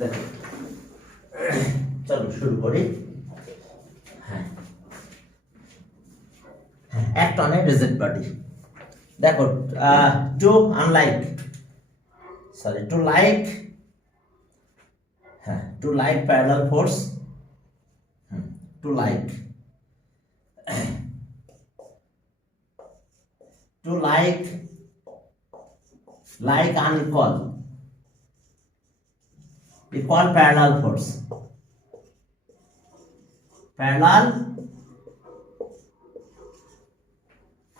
দেখো চলো শুরু করি। হ্যাঁ, act on a rigid body. দেখো to unlike sorry to like parallel force to like unequal equal parallel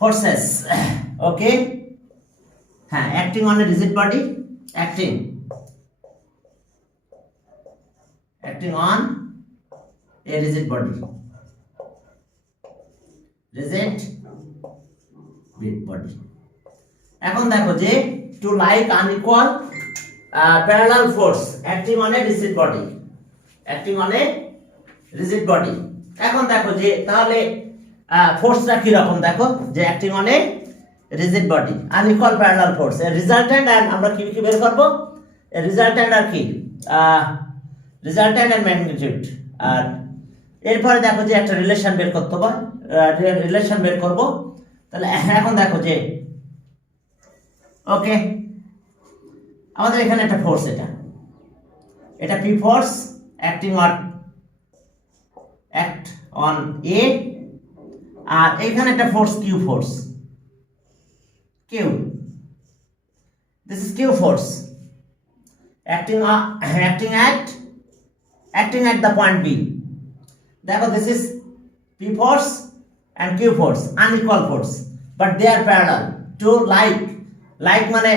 forces okay. Acting on a rigid body, acting on a rigid body, এখন দেখো যে to like unequal parallel force acting on a rigid body, এখন দেখো যে তাহলে ফোর্সটা কি রকম, দেখো যে acting on A rigid body unequal parallel force এর রিজাল্ট্যান্ট এন্ড আমরা কি কি বের করব, এর রিজাল্ট্যান্ট আর কি রিজাল্ট্যান্ট এন্ড ম্যাগনিটিউড। আর এরপরে দেখো যে একটা রিলেশন বের করতে হবে, রিলেশন বের করব। তাহলে এখন দেখো যে ওকে আমাদের এখানে একটা ফোর্স, এটা P force acting on A, আর এখানে একটা force Q force, this is q force acting at the point b. দেখো this is p force and q force, unequal force but they are parallel to like মানে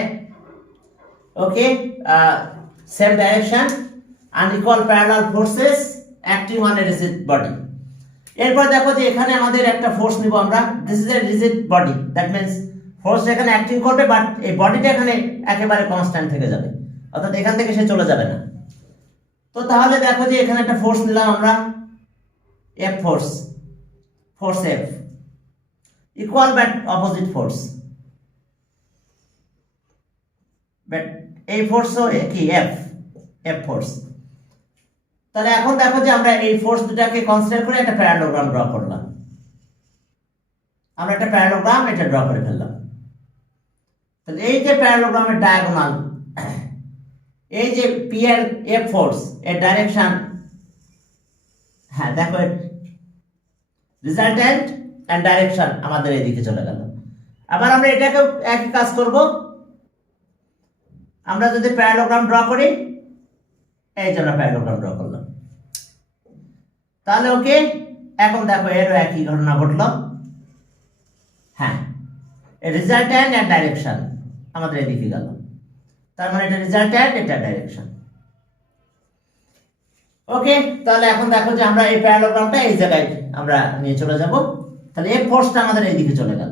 okay same direction, unequal parallel forces acting on a rigid body. এরপর দেখো যে এখানে আমাদের একটা force নিব আমরা, this is a rigid body, that means force এখানে অ্যাক্টিং করবে বাট এই বডিটা এখানে একেবারে কনস্ট্যান্ট থেকে যাবে, অর্থাৎ এখান থেকে সে চলে যাবে না। তো তাহলে দেখো যে এখানে একটা ফোর্স নিলাম আমরা, F force F equal but opposite force, but এই ফোর্সও কি এফ ফোর্স। তাহলে এখন দেখো যে আমরা এই ফোর্স দুটাকে কনসিডার করে একটা প্যারালোগ্রাম ড্র করলাম, আমরা একটা প্যারালোগ্রাম এটা ড্র করে ফেললাম। তাহলে এই যে প্যারালোগ্রামের ডায়াগোনাল, এই যে পি এর এফ ফোর্স এর ডাইরেকশন, দেখো রিজাল্ট্যান্ট এন্ড ডাইরেকশন আমাদের এইদিকে চলে গেল। আবার আমরা এটাকে একই কাজ করব, আমরা যদি প্যারালোগ্রাম ড্র করি, এই জন্য প্যারালোগ্রাম ড্র করলাম। তাহলে ওকে এখন দেখো এরও একই ঘটনা ঘটলো, রেজাল্ট্যান্ট এন্ড ডাইরেকশন আমাদের এদিকে গেল, তার মানে এটা রেজাল্ট্যান্ট, এটা ডাইরেকশন। ওকে, তাহলে এখন দেখো যে আমরা এই প্যারালোগ্রামটা এই জায়গায় আমরা নিয়ে চলে যাব। তাহলে এফ ফোর্সটা আমাদের এইদিকে চলে গেল,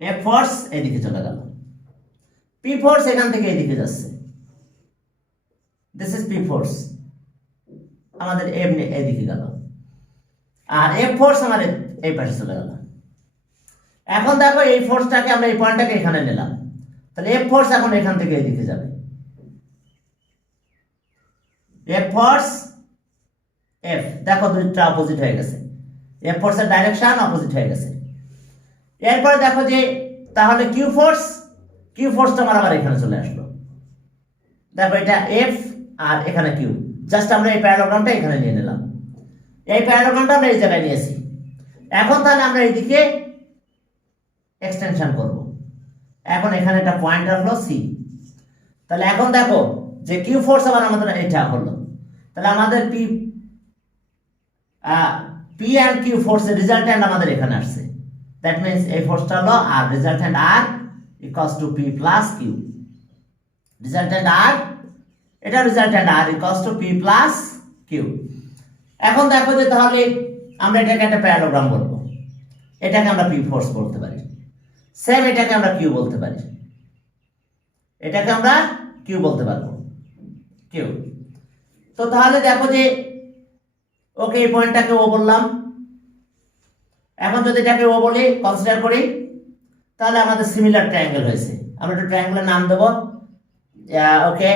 এফ ফোর্স এইদিকে চলে গেল, পি ফোর্স এখান থেকে এইদিকে যাচ্ছে, দিস ইজ পি ফোর্স আমাদের এমনি এইদিকে গেল, আর এফ ফোর্স আমাদের এই পাশে চলে গেল। এখন দেখো এই ফোর্সটাকে আমরা এই পয়েন্টটাকে এখানে নিলাম, তাহলে এফ ফোর্স এখন এখান থেকে এইদিকে যাবে, এফ ফোর্স এফ, দেখো দুইটা অপোজিট হয়ে গেছে, এফ ফোর্সের ডাইরেকশন অপোজিট হয়ে গেছে। এরপরে দেখো যে তাহলে কিউ ফোর্সটা আমার আবার এখানে চলে আসলো, দেখো এটা এফ আর এখানে কিউ, জাস্ট আমরা এই প্যারালোগ্রামটা এখানে নিয়ে নিলাম, এই প্যারালোগ্রামটা আমরা এই জায়গায় নিয়েছি। এখন তাহলে আমরা এইদিকে এক্সটেনশন করব, এখন এখানে একটা পয়েন্ট রাখলো সি। তাহলে এখন দেখো যে কিউ ফোর্স আবার আমাদের এটা হলো, তাহলে আমাদের পি আর কিউ ফোর্সের রেজাল্ট্যান্ট আমাদের এখানে আসছে, দ্যাট মিন্স এই ফোর্সটা হলো R resultant R equals to P plus Q, resultant R, এটা resultant R equals to P plus Q. এখন দেখো যে তাহলে আমরা এটাকে একটা প্যারালোগ্রাম বলবো, এটাকে আমরা পি ফোর্স বলতে পারি, সেম এটাকে আমরা কিউ বলতে পারি, এটাকে আমরা কিউ বলতে পারবো, কিউ। তো তাহলে দেখো যে ওকে এই পয়েন্টটাকে ও বললাম, এখন যদি এটাকে ও বলি কনসিডার করি, তাহলে আমাদের সিমিলার ট্রায়াঙ্গেল হয়েছে, আমরা একটা ট্রায়াঙ্গেলের নাম দেব ওকে।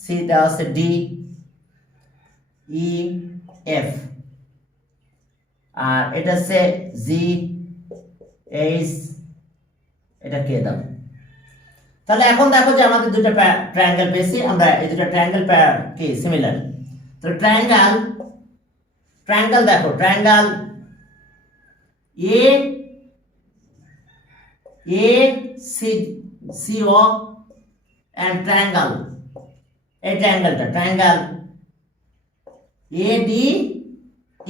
সি দেওয়া আছে ডি ই এফ, আর এটা হচ্ছে জি এইচ, এটা কে দাও। তাহলে এখন দেখো যে আমাদের দুটো ট্রায়াঙ্গেল পেয়েছি আমরা, এই দুটো ট্রায়াঙ্গেল কি সিমিলার। তো ট্রায়াঙ্গেল দেখো, triangle A C C O and triangle, এই ট্রায়াঙ্গেলটা triangle A D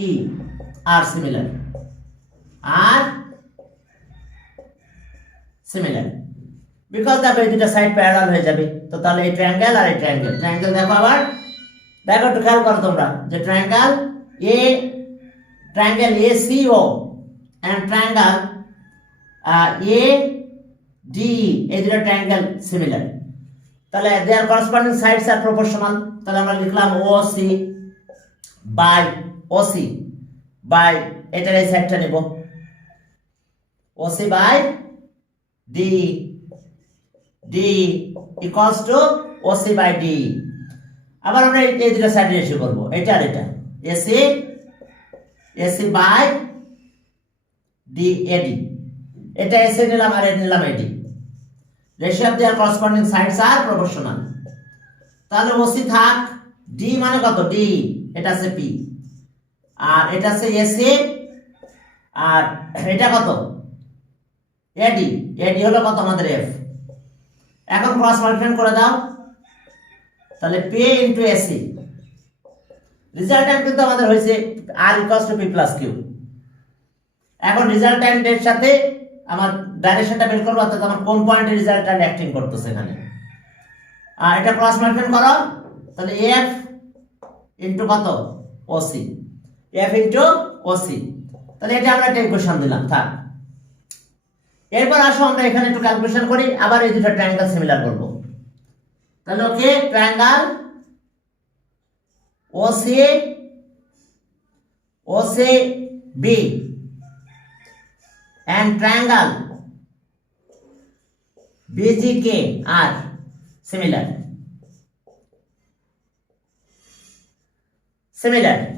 E are similar, because দেখো এই দুটো সাইড প্যারালাল হয়ে যাবে। তো তাহলে এই ট্রায়াঙ্গেল আর এই ট্রায়াঙ্গেল, ট্রায়াঙ্গেল দেখো আবার দেখো একটু খেয়াল করো তোমরা যে triangle A C O and triangle A D, এই দুটো ট্রায়াঙ্গেল সিমিলার। তাহলে their corresponding sides are proportional. তাহলে আমরা লিখলাম ও সি বাই এটার এই সাইডটা নেব O C by D equals to O C by D. আবার আমরা এই দুটো সাইড রেশিও করব, এটা আর এটা, এসি বাই ডি এডি, এটা এসি নিলাম আর এটা নিলাম AD. Ratio of their corresponding sides are proportional. তাহলে ওসি থাক, ডি মানে কত, ডি এটা আছে পি, আর এটা আছে এসি, আর এটা কত এডি হলো কত আমাদের এফ। এখন ক্রস মাল্টিপ্লাই করে দাও, তাহলে পি ইনটু এসি, রেজাল্ট্যান্ট কিন্তু আমাদের হয়েছে R equals to P plus Q. এখন রেজাল্ট্যান্টের সাথে আমার ডাইরেকশনটা বের করব, অর্থাৎ আমার কোন পয়েন্টে রেজাল্ট্যান্ট অ্যাক্টিং করতেছে এখানে। আর এটা ক্রস মাল্টিপ্লাই করো, তাহলে এফ ইনটু কত ওসি, এফ ইনটু ওসি। তাহলে এটা আমরা একটা ইকুয়েশন দিলাম, থাক। এরপর আসো আমরা এখানে একটু ক্যালকুলেশন করি, আবার এই দুটো ট্রায়াঙ্গেল সিমিলার করব। তাহলে okay, triangle OC B and triangle BGK are similar.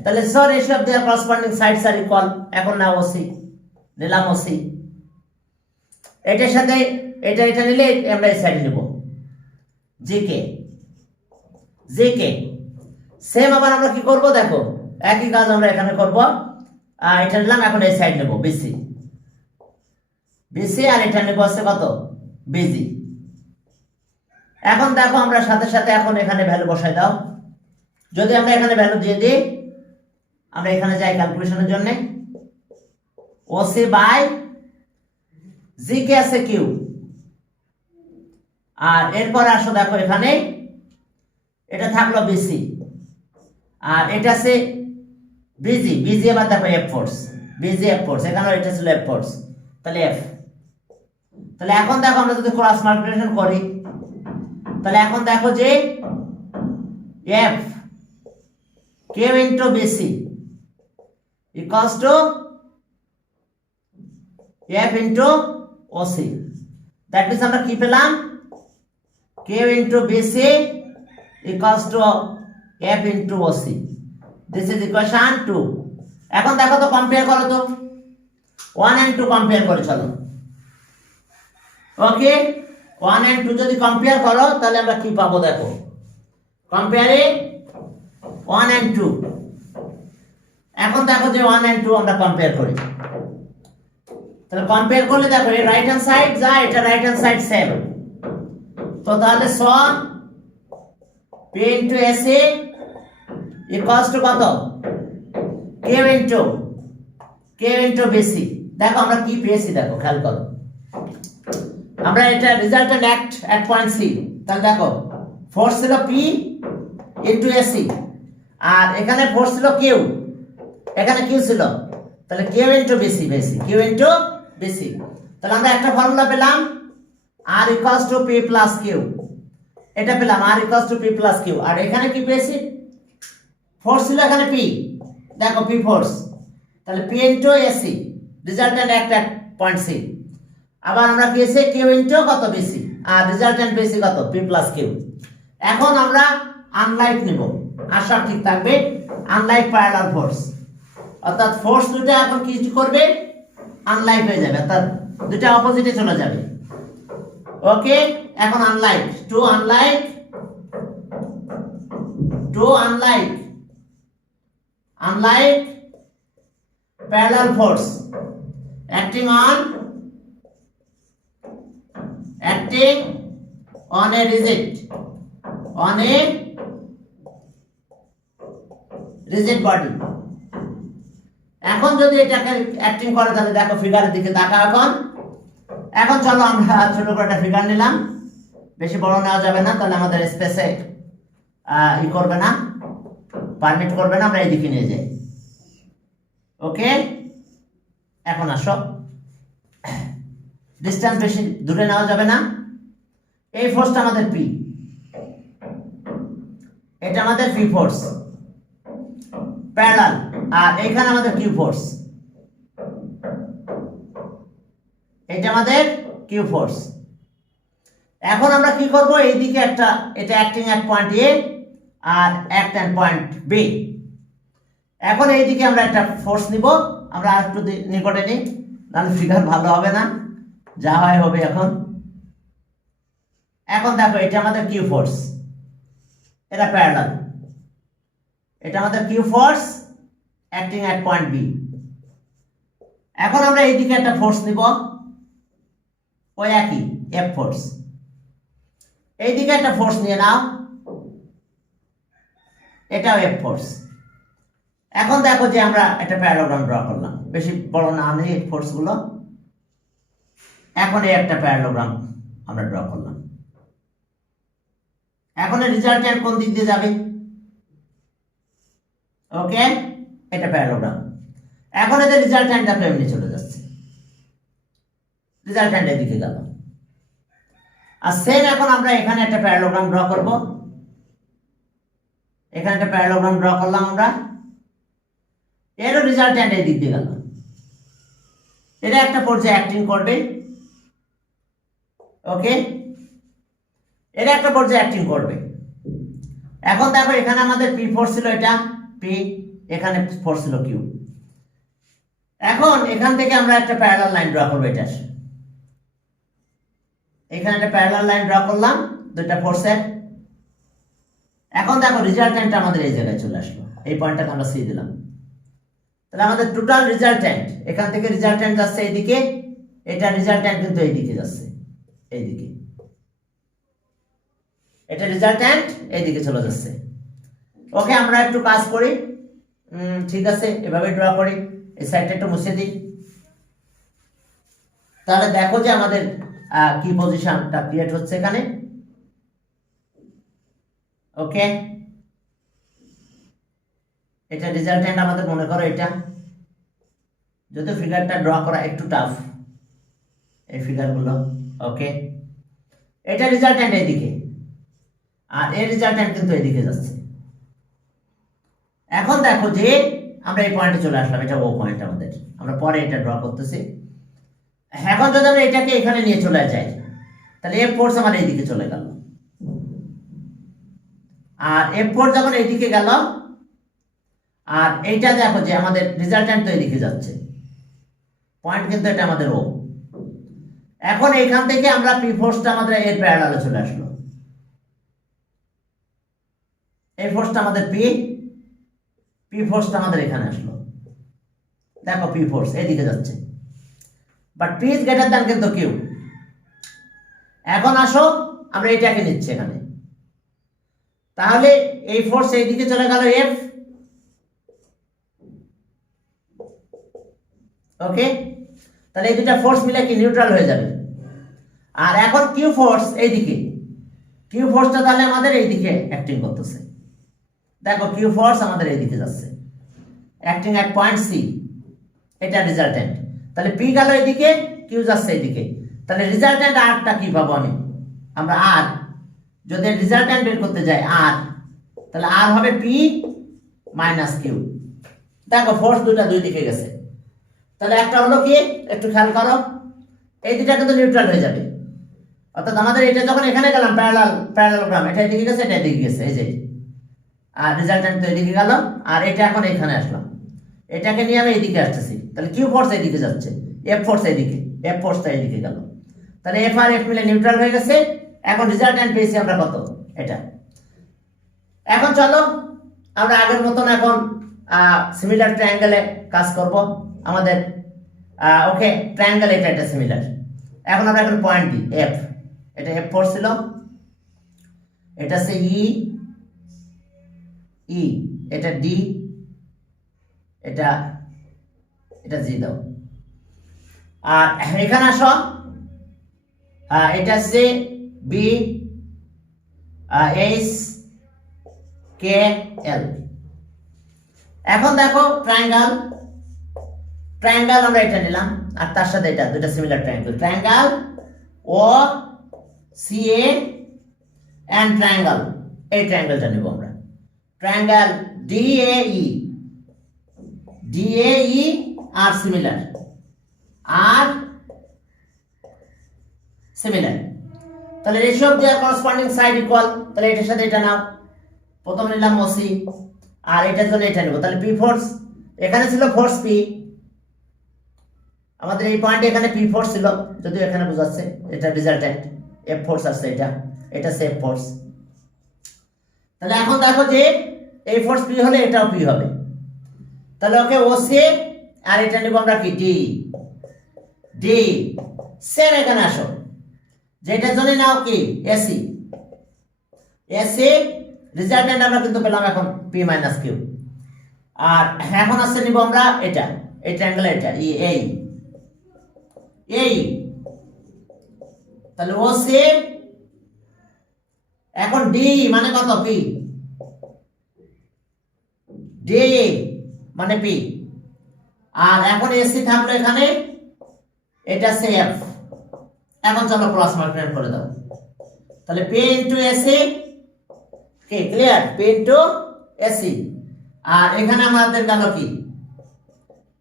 তাহলে so ratio of their corresponding sides are equal. এখন না OC নিলাম, OC এটার সাথে এটা নিলে আমরা এই সাইড নেব GK সেম। আবার আমরা কি করব দেখো, একই কাজ আমরা এখানে করব, এটা নিলাম, এখন এই সাইড নেব BC আর এটা নেব আছে কত BG। এখন দেখো আমরা সাথে সাথে এখন এখানে ভ্যালু বসাই দাও। যদি আমরা এখানে ভ্যালু দিয়ে দিই, আমরা এখানে যাই ক্যালকুলেশনের জন্য, OC বাই GK আছে কিউ, আর এরপর আসো দেখো এখানে এটা থাকলো BC আর এটা আছে BG আবার দেখো F ফোর্স, এখানে এটা ছিল F ফোর্স, তাহলে F। তাহলে এখন দেখো আমরা যদি ক্রস মাল্টিপ্লিকেশন করি, তাহলে এখন দেখো যে F Q into BC equals to F into OC. That means আমরা কি পেলাম, Q into BC equals to F into OC. This is equation 2. এখন দেখো তো কম্পেয়ার করো তো, 1 and 2 কম্পেয়ার করে চলো। ওকে, 1 and 2 যদি কম্পেয়ার করো তাহলে আমরা কি পাবো দেখো, কম্পেয়ারিং 1 and 2। এখন দেখো যে 1 and 2 আমরা কম্পেয়ার করি, তাহলে কম্পেয়ার করলে দেখো এই রাইট হ্যান্ড সাইড যা, এটা রাইট হ্যান্ড সাইড সেম। তো তাহলে স P into SA equals to কত, Q into BC। দেখো আমরা কি পেয়েছি দেখো, খেয়াল করো, আমরা এটা রেজাল্টেন্ট অ্যাট পয়েন্ট সি। তাহলে দেখো ফোর্স ছিল P into AC, আর এখানে ফোর্স ছিল Q, এখানে Q ছিল, তাহলে Q into BC, তাহলে আমরা একটা ফর্মুলা পেলাম, R equals to P plus Q, এটা পেলাম R equals to P plus Q। আর এখানে কি পেয়েছি, ফোর্স ছিল এখানে P, দেখো P ফোর্স, তাহলে P into AC, resultant at point C. আবার আমরা পেয়েছি Q into কত BC, আর রেজাল্টেন্ট পেয়েছি কত P plus Q। এখন আমরা আনলাইক নিব, আশা ঠিক থাকবে। আনলাইক প্যারালাল ফোর্স, অর্থাৎ ফোর্স দুটো এখন কি করবে, আনলাইক হয়ে যাবে, অর্থাৎ দুটো অপোজিটে চলে যাবে। ওকে, এখন unlike two unlike parallel force acting on a rigid body। এখন যদি এটাকে অ্যাক্টিং করে তাহলে দেখো ফিগারের দিকে তাকাও। এখন চলো আমরা ছোট করে একটা ফিগার নিলাম, বেশি বড় নেওয়া যাবে না, তাহলে আমাদের স্পেসে করবে না, পারমিট করবে না, আমরা এইদিকে নিয়ে যাই। ওকে, এখন আসো, ডিসটেন্স বেশি দূরে নেওয়া যাবে না। এই ফোর্সটা আমাদের পি, এটা আমাদের পি ফোর্স প্যারালাল, আর এখানে আমাদের কিউ ফোর্স, এটা আমাদের কিউ ফোর্স। এখন আমরা কি করব, এইদিকে একটা, এটা অ্যাক্টিং অ্যাট পয়েন্ট এ আর অ্যাক্ট অ্যাট পয়েন্ট বি। এখন এইদিকে আমরা একটা ফোর্স নিব, আমরা একটু নিকটে নিই, তাহলে ফিগার ভালো হবে না, যা হয় হবে। এখন দেখো এটা আমাদের কিউ ফোর্স, এটা প্যারালাল, এটা আমাদের Q force acting at point B. এখন আমরা এইদিকে একটা ফোর্স নিব, ওই একই এফ ফোর্স, এইদিকে একটা ফোর্স নিয়ে নাও, এটাও এফ ফোর্স। এখন দেখো যে আমরা একটা প্যারালোগ্রাম ড্র করলাম, বেশি বড় না আমি এই ফোর্স গুলো। এখন এই একটা প্যারালোগ্রাম আমরা ড্র করলাম। এখন এর রেজাল্টেন্ট কোন দিক দিয়ে যাবে, ওকে, এটা প্যারালোগ্রাম। এখন এদের রেজাল্টেন্ট দেখো এমনি চলে যাচ্ছে, রেজাল্টেন্ট এদিকে গেল। আর সেম এখন আমরা এখানে একটা প্যারালোগ্রাম ড্র করব, এখানে একটা প্যারালোগ্রাম ড্র করলাম আমরা, এরও রেজাল্টেন্ট এই দিক দিয়ে গেল। এটা একটা পর্যায়ে অ্যাক্টিং করবে, ওকে, এটা একটা পর্যায়ে অ্যাক্টিং করবে। এখন দেখো এখানে আমাদের পি ফোর্স ছিল, এটা পি, এখানে ফোর্স ছিল কিউ। এখন এখান থেকে আমরা একটা প্যারালাল লাইন ড্র করবো, এটা এখানে একটা প্যারালাল লাইন ড্র করলাম দুইটা ফোর্সের। এখন দেখো রেজাল্টেন্ট আমাদের এই জায়গায় চলে আসলো, এই পয়েন্টটাকে আমরা সি দিলাম। তাহলে আমাদের টোটাল রেজাল্টেন্ট, এখান থেকে রেজাল্টেন্ট যাচ্ছে এইদিকে, এটা রেজাল্টেন্ট কিন্তু এইদিকে যাচ্ছে, এইদিকে, এটা রেজাল্টেন্ট এইদিকে চলে যাচ্ছে। ওকে, আমরা একটু কাজ করি, ঠিক আছে, এভাবে ড্র করি, এই সাইডটা একটু মুছে দিই। তাহলে দেখো যে আমাদের কি পজিশনটা ক্রিয়েট হচ্ছে এখানে। ওকে, এটা রেজাল্টেন্ট আমাদের, মনে করো এটা, যত ফিগারটা ড্র করা একটু টাফ এই ফিগারগুলো। ওকে, এটা রেজাল্টেন্ট এইদিকে, আর এর রেজাল্টেন্ট কিন্তু এইদিকে যাচ্ছে। এখন দেখো যে আমরা এই পয়েন্টে চলে আসলাম, এটা ও পয়েন্ট আমাদের, আমরা পরে এটা ড্র করতেছি। এখন যদি আমরা এটাকে এখানে নিয়ে চলে যাই, তাহলে এফ ফোর্স আমার এইদিকে চলে গেল, আর এফ ফোর্স যখন এইদিকে গেল, আর এইটা দেখো যে আমাদের রেজাল্টেন্ট তো এইদিকে যাচ্ছে, পয়েন্ট কিন্তু এটা আমাদের ও। এখন এখান থেকে আমরা পি ফোর্সটা আমাদের এর প্যারালালে চলে আসলো, এই ফোর্সটা আমাদের পি ফোর্সটা আমাদের এখানে আসলো। দেখো পি ফোর্স এইদিকে যাচ্ছে, but P is greater than কিন্তু কিউ। এখন আসো আমরা এটাকে নিচ্ছি এখানে, তাহলে এই ফোর্স এইদিকে চলে গেল এফ। ওকে, তাহলে এই দুটা ফোর্স মিলে কি নিউট্রাল হয়ে যাবে। আর এখন কিউ ফোর্স এইদিকে, কিউ ফোর্সটা তাহলে আমাদের এইদিকে অ্যাক্টিং করতেছে। দেখো কিউ ফোর্স আমাদের এইদিকে যাচ্ছে, অ্যাক্টিং অ্যাট পয়েন্ট সি, এটা রেজাল্টেন্ট। তাহলে পি গেল এইদিকে, কিউ যাচ্ছে এইদিকে, তাহলে রেজাল্টেন্ট আরটা কি পাবো আমরা আর, যদি রেজাল্টেন্ট বের করতে যাই আর, তাহলে আর হবে পি মাইনাস কিউ। দেখো ফোর্স দুটা দুই দিকে গেছে, তাহলে একটা হলো কি, একটু খেয়াল করো, এই দুটা কিন্তু নিউট্রাল হয়ে যাবে। অর্থাৎ আমাদের এটা যখন এখানে গেলাম প্যারালালোগ্রাম, এটা এদিকে গেছে, এটা এদিকে গেছে, এই যে, আর রেজাল্টেন্ট তো এদিকে গেল, আর এটা এখন এখানে আসলাম, এটাকে নিয়ে আমি এইদিকে আসতেছি, তাহলে কিউ ফোর্স এইদিকে যাচ্ছে, এফ ফোর্স এইদিকে, এফ ফোর্সটা এইদিকে গেল, তাহলে এফ আর এফ মিলে নিউট্রাল হয়ে গেছে। এখন রেজাল্টেন্ট পেয়েছি আমরা কত, এটা। এখন চলো আমরা আগের মতন এখন সিমিলার ট্রায়াঙ্গেলে কাজ করব আমাদের। ওকে, ট্রায়াঙ্গেল এটা সিমিলার। এখন আমরা এখন পয়েন্ট দিই, এফ, এটা এফ ফোর্স ছিল, এটা হচ্ছে ই, এটা ডি, এটা জি দাও। আর এখানে আসো, এটা হচ্ছে বি, এইচ, কে, এল। এখন দেখো ট্রায়াঙ্গেল আমরা এটা নিলাম, আর তার সাথে এটা দুটো similar triangle O C A and triangle, এই ট্রায়াঙ্গেলটা নেব আমরা। ট্রায়াঙ্গেল ডিএই আর সিমিলার, তাহলে ratio of their corresponding side equal, তাহলে এটার সাথে এটা নাও, প্রথম নিলাম ওসি, আর এটার জন্য এটা নেব, তাহলে পি ফোর্স, এখানে ছিল ফোর্স পি, আমাদের এই পয়েন্টে এখানে পি ফোর্স ছিল, যদিও এখানে বোঝাচ্ছে এটা রেজাল্টেন্ট, এফ ফোর্স আছে, এটা সেফ ফোর্স। তাহলে এখন দেখো যে এই ফোর্স পি হলে এটাও পি হবে, তাহলে ওকে ওসি, আর এটা নেব আমরা কি ডি। সেম এখানে আসো, যেটার জন্য নাও কি এসি, রেজাল্টেন্ট আমরা কিন্তু পেলাম এখন পি মাইনাস কিউ। আর এখন আসছে নিব আমরা এটা, এই ট্রায়াঙ্গেল, এটা এই, তাহলে ও সে, এখন ডি মানে কত, পি, ডি মানে পি, আর এখন এসি থাকলো এখানে, এটা সে এফ। এখন চলো ক্রস মাল্টিপ্লাই করে দাও, তাহলে পি ইনটু এসি, কে ক্লিয়ার, পি ইনটু এসি, আর এখানে আমাদের গেল কি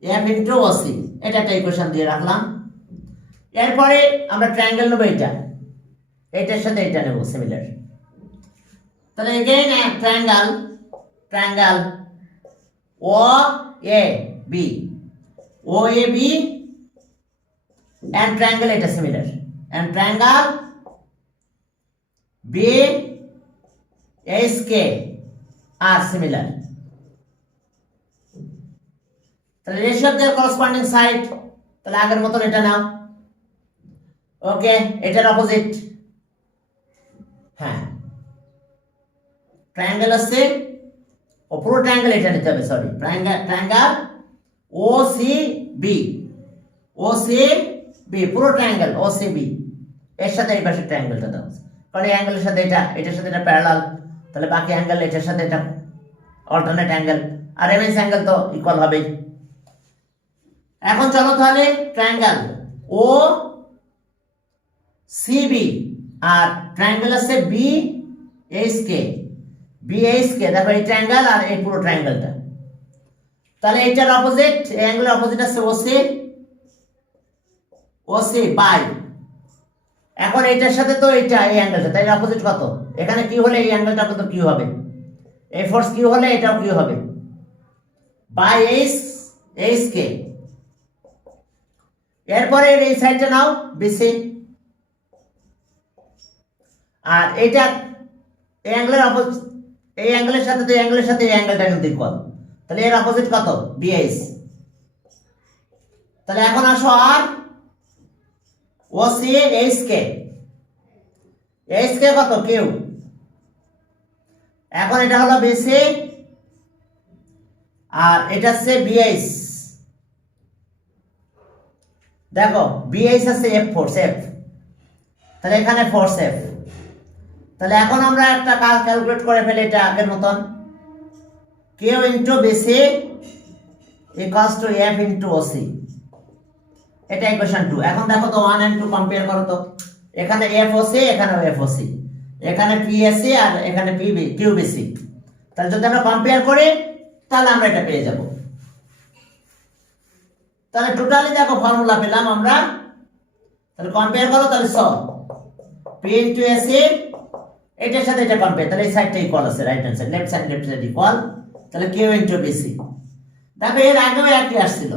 এফ ইনটু ওসি, এটা একটা ইকুয়েশন দিয়ে রাখলাম। এরপরে আমরা ট্রায়াঙ্গেল নেব, এটার সাথে এটা নেব সিমিলার, তাহলে again triangle O A B and triangle এটা similar, and triangle B H K are similar, তাহলে ratio of their corresponding side, তাহলে আগের মতন এটা নাও, ওকে, এটার অপোজিট, হ্যাঁ, ট্রায়াঙ্গেল আছে, ও পুরো ট্রায়াঙ্গেল এটা নিতে হবে, sorry, triangle O C B পুরো ট্রায়াঙ্গেল ও সি বি, এর সাথে এই পাশে ট্রায়াঙ্গেলটা দাও, কারণ এই অ্যাঙ্গেলের সাথে এটার সাথে এটা প্যারালাল, তাহলে বাকি অ্যাঙ্গেল এটার সাথে এটা অল্টারনেট অ্যাঙ্গেল, আর রেমেন্স অ্যাঙ্গেল তো ইকুয়াল হবেই। এখন চলো তাহলে ট্রায়াঙ্গেল ও সি বি, আর ট্রায়াঙ্গেল আছে বি এইচ কে, দেখো এই ট্রায়াঙ্গেল আর এই পুরো ট্রায়াঙ্গেলটা, তাহলে এটার অপোজিট, এই অ্যাঙ্গেলের অপোজিট আছে ওসি বাই, এখন এইটার সাথে তো এইটা, এই অ্যাঙ্গেলটা, তাই অপোজিট কত, এখানে কি হলে এই অ্যাঙ্গেলটা কত কিউ হবে, এই ফোর্স কিউ হলে এটাও কিউ হবে, বাই এইচ কে। এরপরে এই সাইডটা নাও বিসি, আর এইটা এই অ্যাঙ্গেলের অপোজিট, এই অ্যাঙ্গেলের সাথে তো এই অ্যাঙ্গেলের সাথে এই অ্যাঙ্গেলটা কিন্তু ইকুয়াল, তাহলে এর অপোজিট কত, বিএস। তাহলে এখন আসো আর ওসি এইচ কে কত, কিউ, এখন এটা হলো বিসি, আর এটা হচ্ছে বিএইচ, দেখো বিএইচ আছে এফ ফোর্স, তাহলে এখানে ফোর্স এফ, তাহলে এখন আমরা একটা ক্যালকুলেট করে ফেলি এটা আগের মতন, Q into BC equals to F into OC, এটা ইকুয়েশন 2। এখন দেখো তো 1 and 2 কম্পেয়ার করো তো, এখানে এফওসি, এখানে এফওসি, এখানে পিএসসি আর এখানে পিবি কিউবিসি, তাহলে যদি আমরা কম্পেয়ার করি তাহলে আমরা এটা পেয়ে যাব। তাহলে টোটালি দেখো ফর্মুলা পেলাম আমরা, তাহলে কম্পেয়ার করো, তাহলে সব P into AC, এটার সাথে এটা কম্পেয়ার, তাহলে এই সাইডটা ইকুয়াল আছে, right hand side, left side equal, তাহলে Q into BC। দেখো এর আগেও একই আসছিল,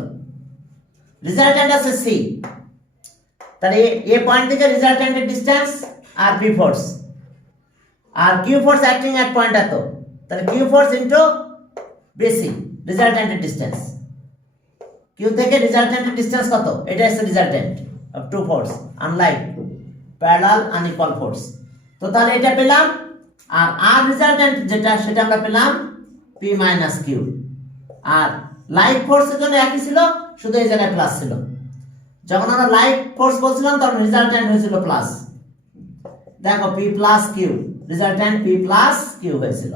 রেজাল্ট্যান্ট আছে C, তাহলে এ পয়েন্ট থেকে রেজাল্ট্যান্টের ডিসটেন্স আর P ফোর্স, আর Q force acting at point এত, তাহলে Q ফোর্স ইনটু BC, রেজাল্ট্যান্টের ডিসটেন্স। Q থেকে রেজাল্ট্যান্টের ডিসটেন্স কত? এটা হচ্ছে resultant of two force unlike parallel unequal force. তো তাহলে এটা পেলাম, আর রেজাল্ট্যান্ট যেটা সেটা আমরা পেলাম P মাইনাস Q। আর লাইক ফোর্সের জন্য একই ছিল, শুধু এই জায়গায় প্লাস ছিল। যখন আমরা লাইক ফোর্স বলছিলাম তখন রেজাল্ট্যান্ট হয়েছিল প্লাস। দেখো P plus Q, resultant P plus Q হয়েছিল।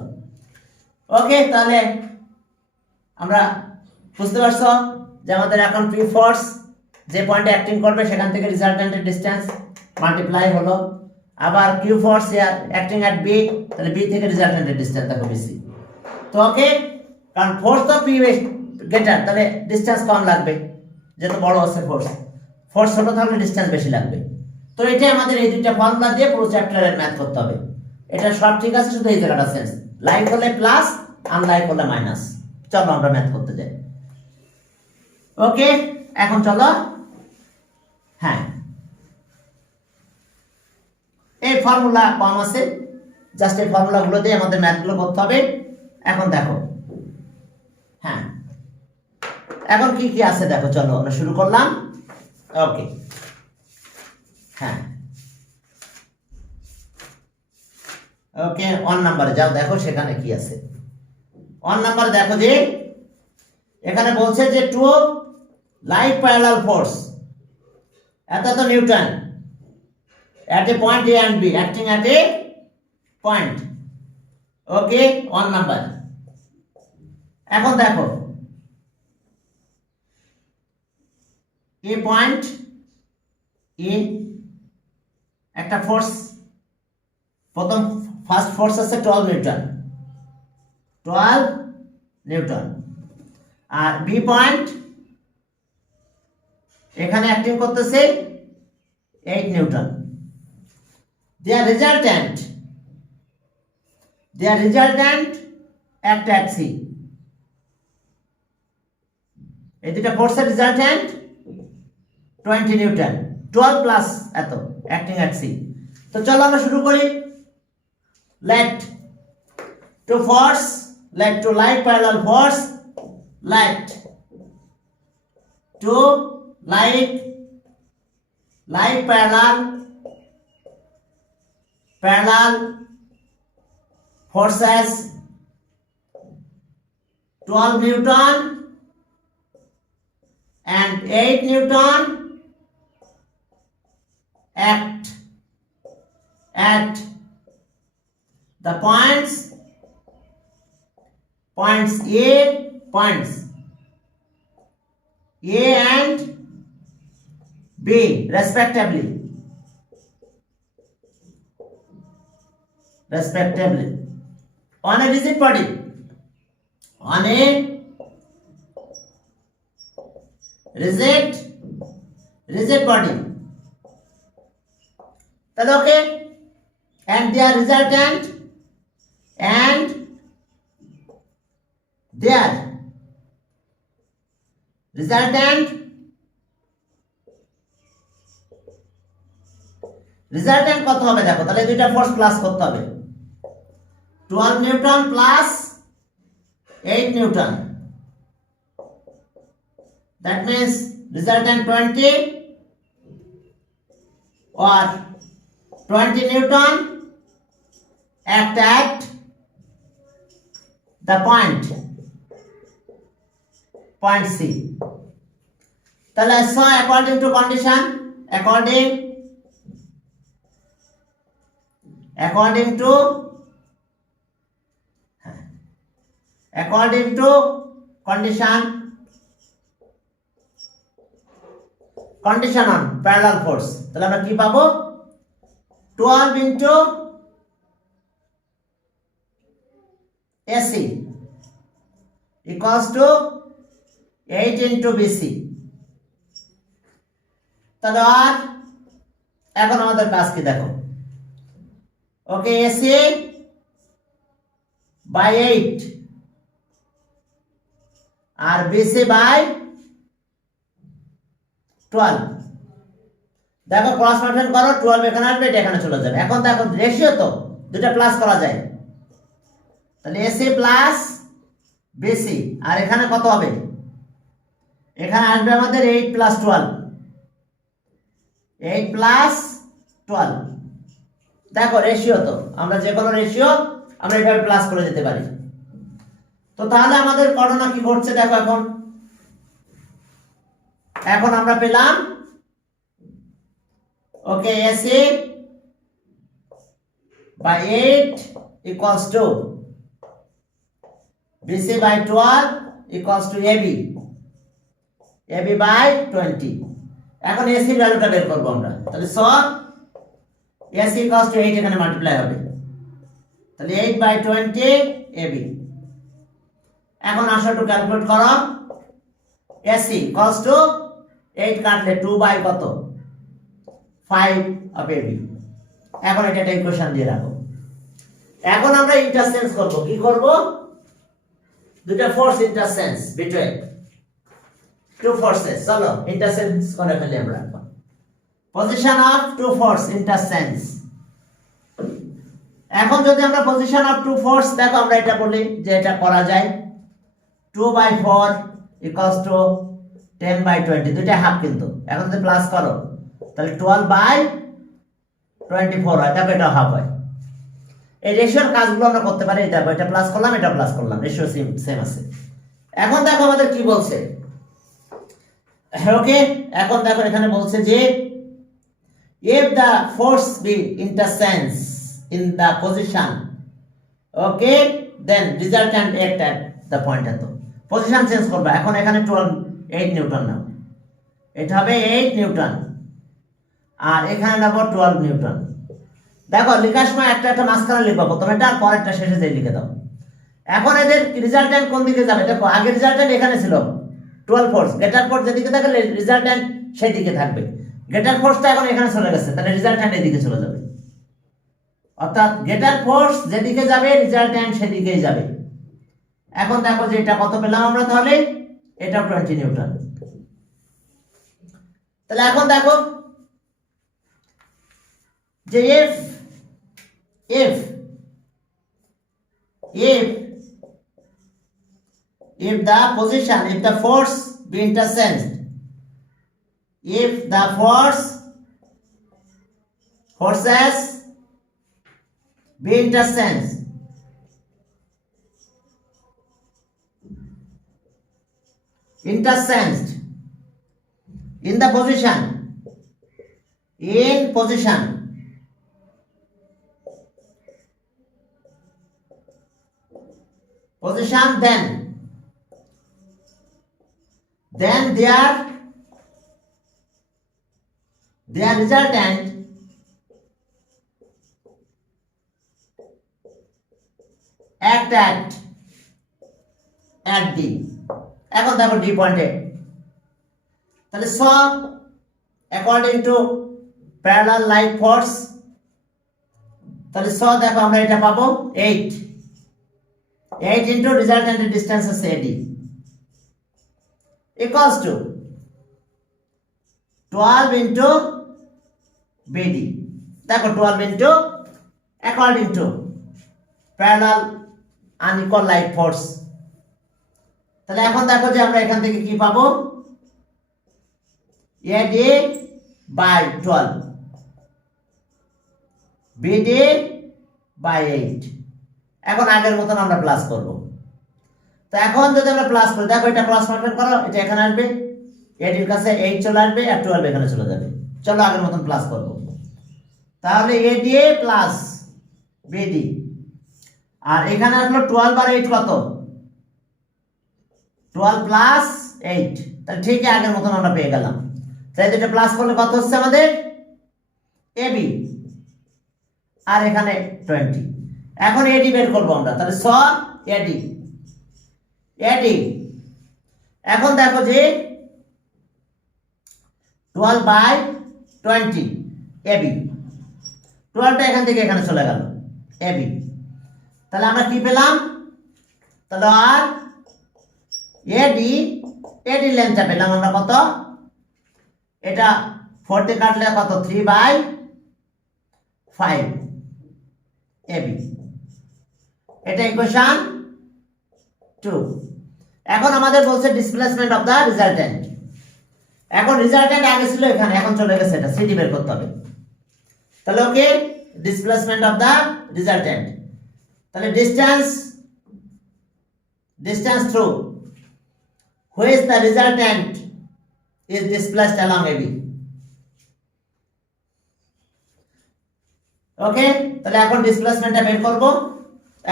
ওকে, তাহলে আমরা বুঝতে পারছো যে আমাদের এখন P ফোর্স যে পয়েন্টে অ্যাক্টিং করবে সেখান থেকে রেজাল্ট্যান্টের ডিসটেন্স মাল্টিপ্লাই হলো, আবার Q ফোর্স অ্যাক্টিং এট B, তাহলে B থেকে রেজাল্ট্যান্টের ডিসটেন্স দেখো BC। তো ওকে, কারণ ফোর্স তো P গ্রেটার, তাহলে ডিসটেন্স কম লাগবে, যেহেতু বড় আছে ফোর্স ছোট থাকলে ডিসটেন্স বেশি লাগবে। তো এটাই আমাদের এই দুইটা ফর্মুলা দিয়ে পুরো চ্যাপ্টারের ম্যাথ করতে হবে। এটা সব ঠিক আছে, শুধু এই জায়গাটা সেন্স, লাইক হলে প্লাস, আনলাইক হলে মাইনাস। চলো আমরা ম্যাথ করতে যাই। ওকে, এখন চলো, হ্যাঁ এই ফর্মুলা কম আছে, জাস্ট এই ফর্মুলাগুলো দিয়ে আমাদের ম্যাথগুলো করতে হবে। এখন দেখো, হ্যাঁ এখন কি কি আছে দেখো, চলো আমরা শুরু করলাম। ওকে, হ্যাঁ ওকে, 1 নাম্বারে যাও, দেখো সেখানে কি আছে। 1 নাম্বার দেখো যে এখানে বলছে যে টু লাইক প্যারালাল ফোর্স এত Newton at a point A and B acting at a point. Okay, 1 number. এখন দেখো A পয়েন্ট A একটা ফোর্স, প্রথম ফার্স্ট ফোর্স আছে 12 নিউটন, 12 নিউটন, আর B পয়েন্ট এখানে অ্যাক্টিং করতেছে 8 Newton. Their resultant act at C, এই দুটো ফোর্সের রেজাল্ট্যান্ট 20 নিউটন, 12 প্লাস এত অ্যাক্টিং এট সি। তো চলো আমরা শুরু করি। let to like parallel force, let to like parallel forces 12 Newton and 8 Newton act at the points A and B respectively on a rigid body, rigid body, তাহলে ওকে, and their resultant কত হবে দেখো, তাহলে দুইটা ফোর্স প্লাস করতে হবে, 12 Newton plus 8 Newton, that means resultant 20 or 20 Newton act at the point C. তাহলে so according to condition, according to condition on parallel force, তাহলে আমরা কি পাবো, 12 into AC equals to 8 into BC। তাহলে আর এখন আমাদের কাজ কি দেখো, ওকে এসি বাই 8 আর বিসি বাই 12। দেখো ক্রস মাল্টিপ্লাই করো, 12 এখানে আসবে, এটা এখানে চলে যাবে। এখন দেখো রেশিও তো দুটো প্লাস করা যায়, তাহলে এসি প্লাস বিসি, আর এখানে কত হবে, এখানে আসবে আমাদের 8 প্লাস 12, 8 প্লাস 12। দেখো রেশিও তো, আমরা যে কোনো রেশিও আমরা এভাবে প্লাস করে দিতে পারি। তো তাহলে আমাদের ঘটনা কি ঘটছে দেখো, এখন আমরা পেলাম okay AC by 8 equals to BC by 12 equals to AB, AB by 20। এখন এসি ভ্যালুটা বের করবো আমরা, তাহলে সব এসি ইকুয়ালস টু 8 এখানে মাল্টিপ্লাই হবে, তাহলে 8 বাই 20 এবি। এখন আসো একটু ক্যালকুলেট করো, এসি ইকুয়ালস টু 8 কাটলে 2 বাই কত 5 অফ এবি। এখন এটা একটা ইকুয়েশন দিয়ে রাখো। এখন আমরা ইন্টারচেঞ্জ করব, কি করব, দুটো force interchange between two forces. চলো ইন্টারচেঞ্জ করে ফেলি আমরা। Position of two force interchange. এখন যদি আমরা পজিশন অফ টু ফোর্স, দেখো আমরা এটা বলি যে এটা করা যায় 2 বাই 4 ইকুয়ালস টু 10 বাই 20, দুইটা হাফ কিন্তু। এখন যদি প্লাস করো তাহলে 12 বাই 24 হয়, দেখো এটা হাফ হয়। এই রেশিওর কাজগুলো আমরা করতে পারি, দেখো এটা প্লাস করলাম, এটা প্লাস করলাম, রেশিও সেম আছে। এখন দেখো আমাদের কি বলছে, ওকে এখন দেখো এখানে বলছে যে if the force be interchange in the position, okay, then resultant act at the point এত পজিশন চেঞ্জ করবে। এখন এখানে 8 নিউটন নাও, এটা হবে 8 নিউটন, আর এখানে নেব 12 নিউটন। দেখো লেখার সময় একটা একটা মাঝখানে লিখবো, প্রথমে এটা আর পরেরটা শেষে দিয়ে লিখে দাও। এখন এদের রেজাল্ট্যান্ট কোন দিকে যাবে, দেখো আগের রেজাল্ট্যান্ট এখানে ছিল 12 ফোর্স, গেটার ফোর্স যেদিকে থাকে রেজাল্ট্যান্ট সেই দিকে থাকবে। গেটার ফোর্সটা এখন এখানে চলে গেছে, তাহলে রেজাল্ট্যান্ট এদিকে চলে যাবে, অর্থাৎ গেটার ফোর্স যেদিকে যাবে রেজাল্ট্যান্ট সেদিকেই যাবে। এখন দেখো যে এটা কত পেলাম আমরা, তাহলে এটা 20 নিউটন। তাহলে এখন দেখো যে if the position, if the force be interchanged, if the forces be interchanged, in the position, then their resultant act at D। এখন দেখো D পয়েন্টে, তাহলে সব according to parallel like force, তাহলে সব দেখো আমরা এটা পাবো 8 ইন্টু রেজাল্ট্যান্টের ডিস্টেন্স আছে AD equals to 12 into BD। দেখো 12 into according to parallel unequal like force। তাহলে এখন দেখো যে আমরা এখান থেকে কি পাবো, AD by 12 BD by 8। এখন আগের মতন আমরা প্লাস করব। তো এখন যদি আমরা প্লাস করি, দেখো এটা ক্রস মাল্টিপ্লাই করো, এটা এখানে আসবে, এর কাছে 8 চলে আসবে আর 12 এখানে চলে যাবে। চলো আগের মতন প্লাস করব, তাহলে ADA প্লাস BD, আর এখানে আসলো 12 আর 8 কত 12 প্লাস 8, তাহলে ঠিক আগের মতন আমরা পেয়ে গেলাম। তাই এটা প্লাস করলে কত হচ্ছে আমাদের AB, আর এখানে 20। এখন AD বের করব আমরা, তাহলে স AD। এখন দেখো যে 12 বাই 20 AB, 12টা এখান থেকে এখানে চলে গেল, এবি। তাহলে আমরা কি পেলাম, তাহলে আর এডি এডি লেন্থটা পেলাম আমরা কত, এটা 4 দিয়ে কাটলে কত 3/5 এবি, এটা ইকুয়েশন 2। এখন আমাদের বলছে ডিসপ্লেসমেন্ট অফ দা রিজাল্টেন্ট। এখন রিজাল্টেন্ট আগে ছিল এখানে, এখন চলে গেছে এটা, সিডি বের করতে হবে। তাহলে ওকে, ডিসপ্লেসমেন্ট অফ দা রিজাল্টেন্ট, তাহলে distance through which the resultant is displaced along AB. Okay, তাহলে এখন ডিসপ্লেসমেন্টটা বের করব,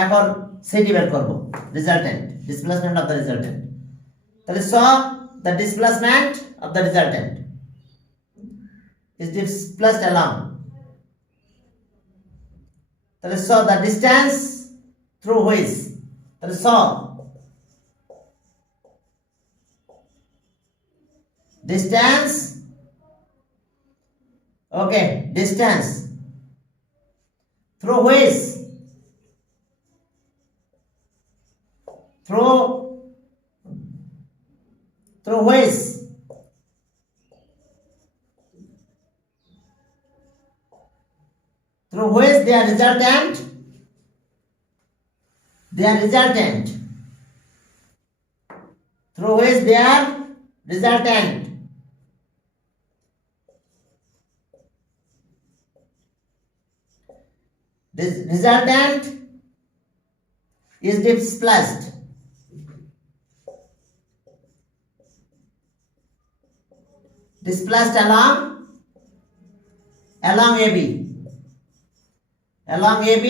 এখন সিডি বের করব, resultant, displacement of the resultant. তাহলে so the displacement of the resultant is displaced along, তাহলে so the distance through which, তাহলে so distance, okay, distance through which, through which their resultant through which their resultant this resultant is displaced along AB, along AB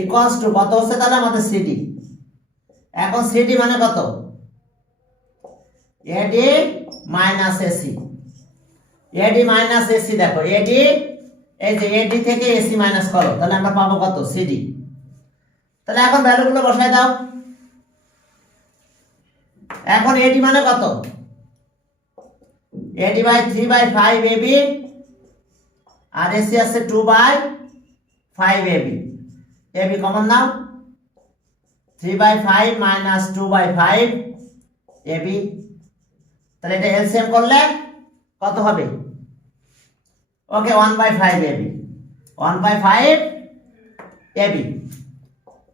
equals to কত হচ্ছে তাহলে আমাদের CD। এখন CD মানে কত, AD minus AC, AD minus AC, দেখো AD, এই যে AD থেকে AC মাইনাস করো, তাহলে আমরা পাবো কত CD। তাহলে এখন ভ্যালুগুলো বসাই দাও। এখন AD মানে কত, AD বাই 3/5 AB আর AC আছে 2/5 AB, AB কমন নাও, 3/5 মাইনাস 2/5 AB, তাহলে এটা এলসিএম করলে কত হবে, ওকে 1/5 AB, 1/5 AB,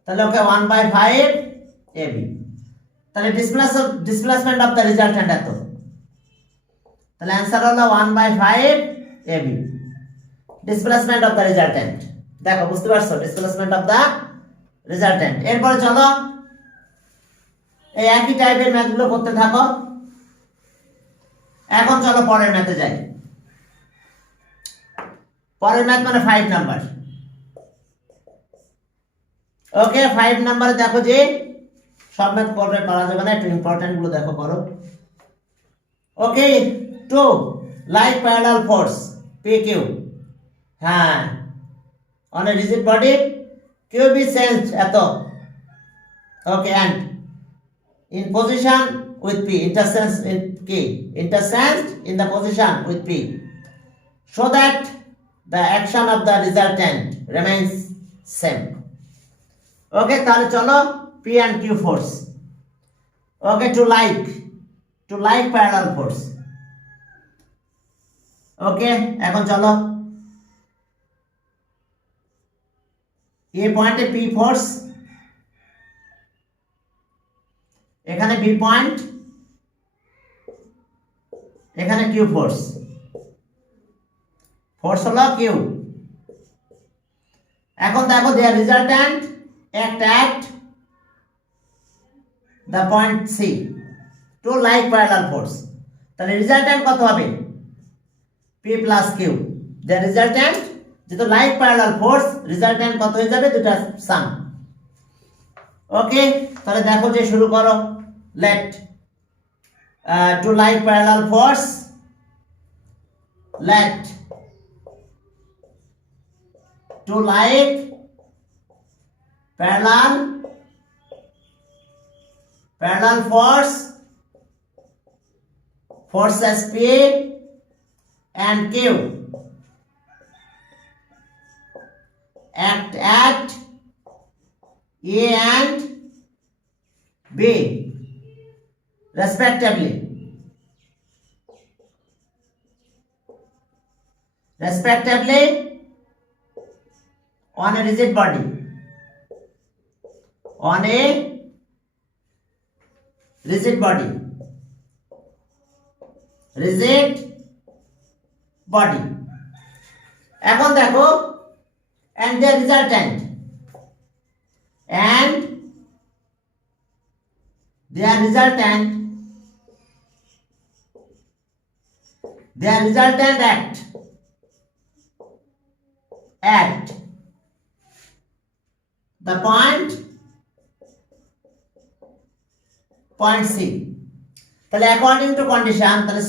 তাহলে ওকে 1/5 AB, তাহলে ডিসপ্লেসমেন্ট অফ দ্য রিজাল্টেন্ট এত, তাহলে অ্যান্সার হলো 1/5 AB, ডিসপ্লেসমেন্ট অফ দ্য রিজাল্টেন্ট। দেখো বুঝতে পারছো, ডিসপ্লেসমেন্ট অফ দ্য রিজাল্টেন্ট। এরপরে চলো এই একই টাইপের ম্যাথগুলো করতে থাকো। এখন চলো পরের ম্যাথে যাই। পরের ম্যাথ মানে 5 নাম্বার। ওকে, 5 নাম্বারে দেখো যে সব ম্যাথ করবে পারা যাবে না, একটু ইম্পর্টেন্ট গুলো দেখো করো। ওকে, 2 like parallel force PQ, হ্যাঁ, on a rigid body QB changed এত, okay, and in position with P, interchanged in K, interchanged in the position with P, so that the action of the resultant remains same. Okay, তাহলে চলো P and Q force, okay, to like parallel force। ওকে, এখন চলো এই পয়েন্টে P force, এখানে B point, এখানে Q force, force হলো Q। এখন দেখো দেয়ার রিজাল্ট্যান্ট act at the point C to like parallel force, তাহলে রিজাল্ট্যান্ট কত হবে P plus Q, the resultant যেহেতু like parallel force, রিজাল্ট্যান্ট কত হয়ে যাবে, দুটা সাম। ওকে, তাহলে দেখো যে শুরু করো, let to like parallel force, let to like parallel force, forces P and Q act at A and B respectively on a rigid body, on a rigid body, এখন দেখো and their resultant act the point C, তাহলে according to condition, তাহলে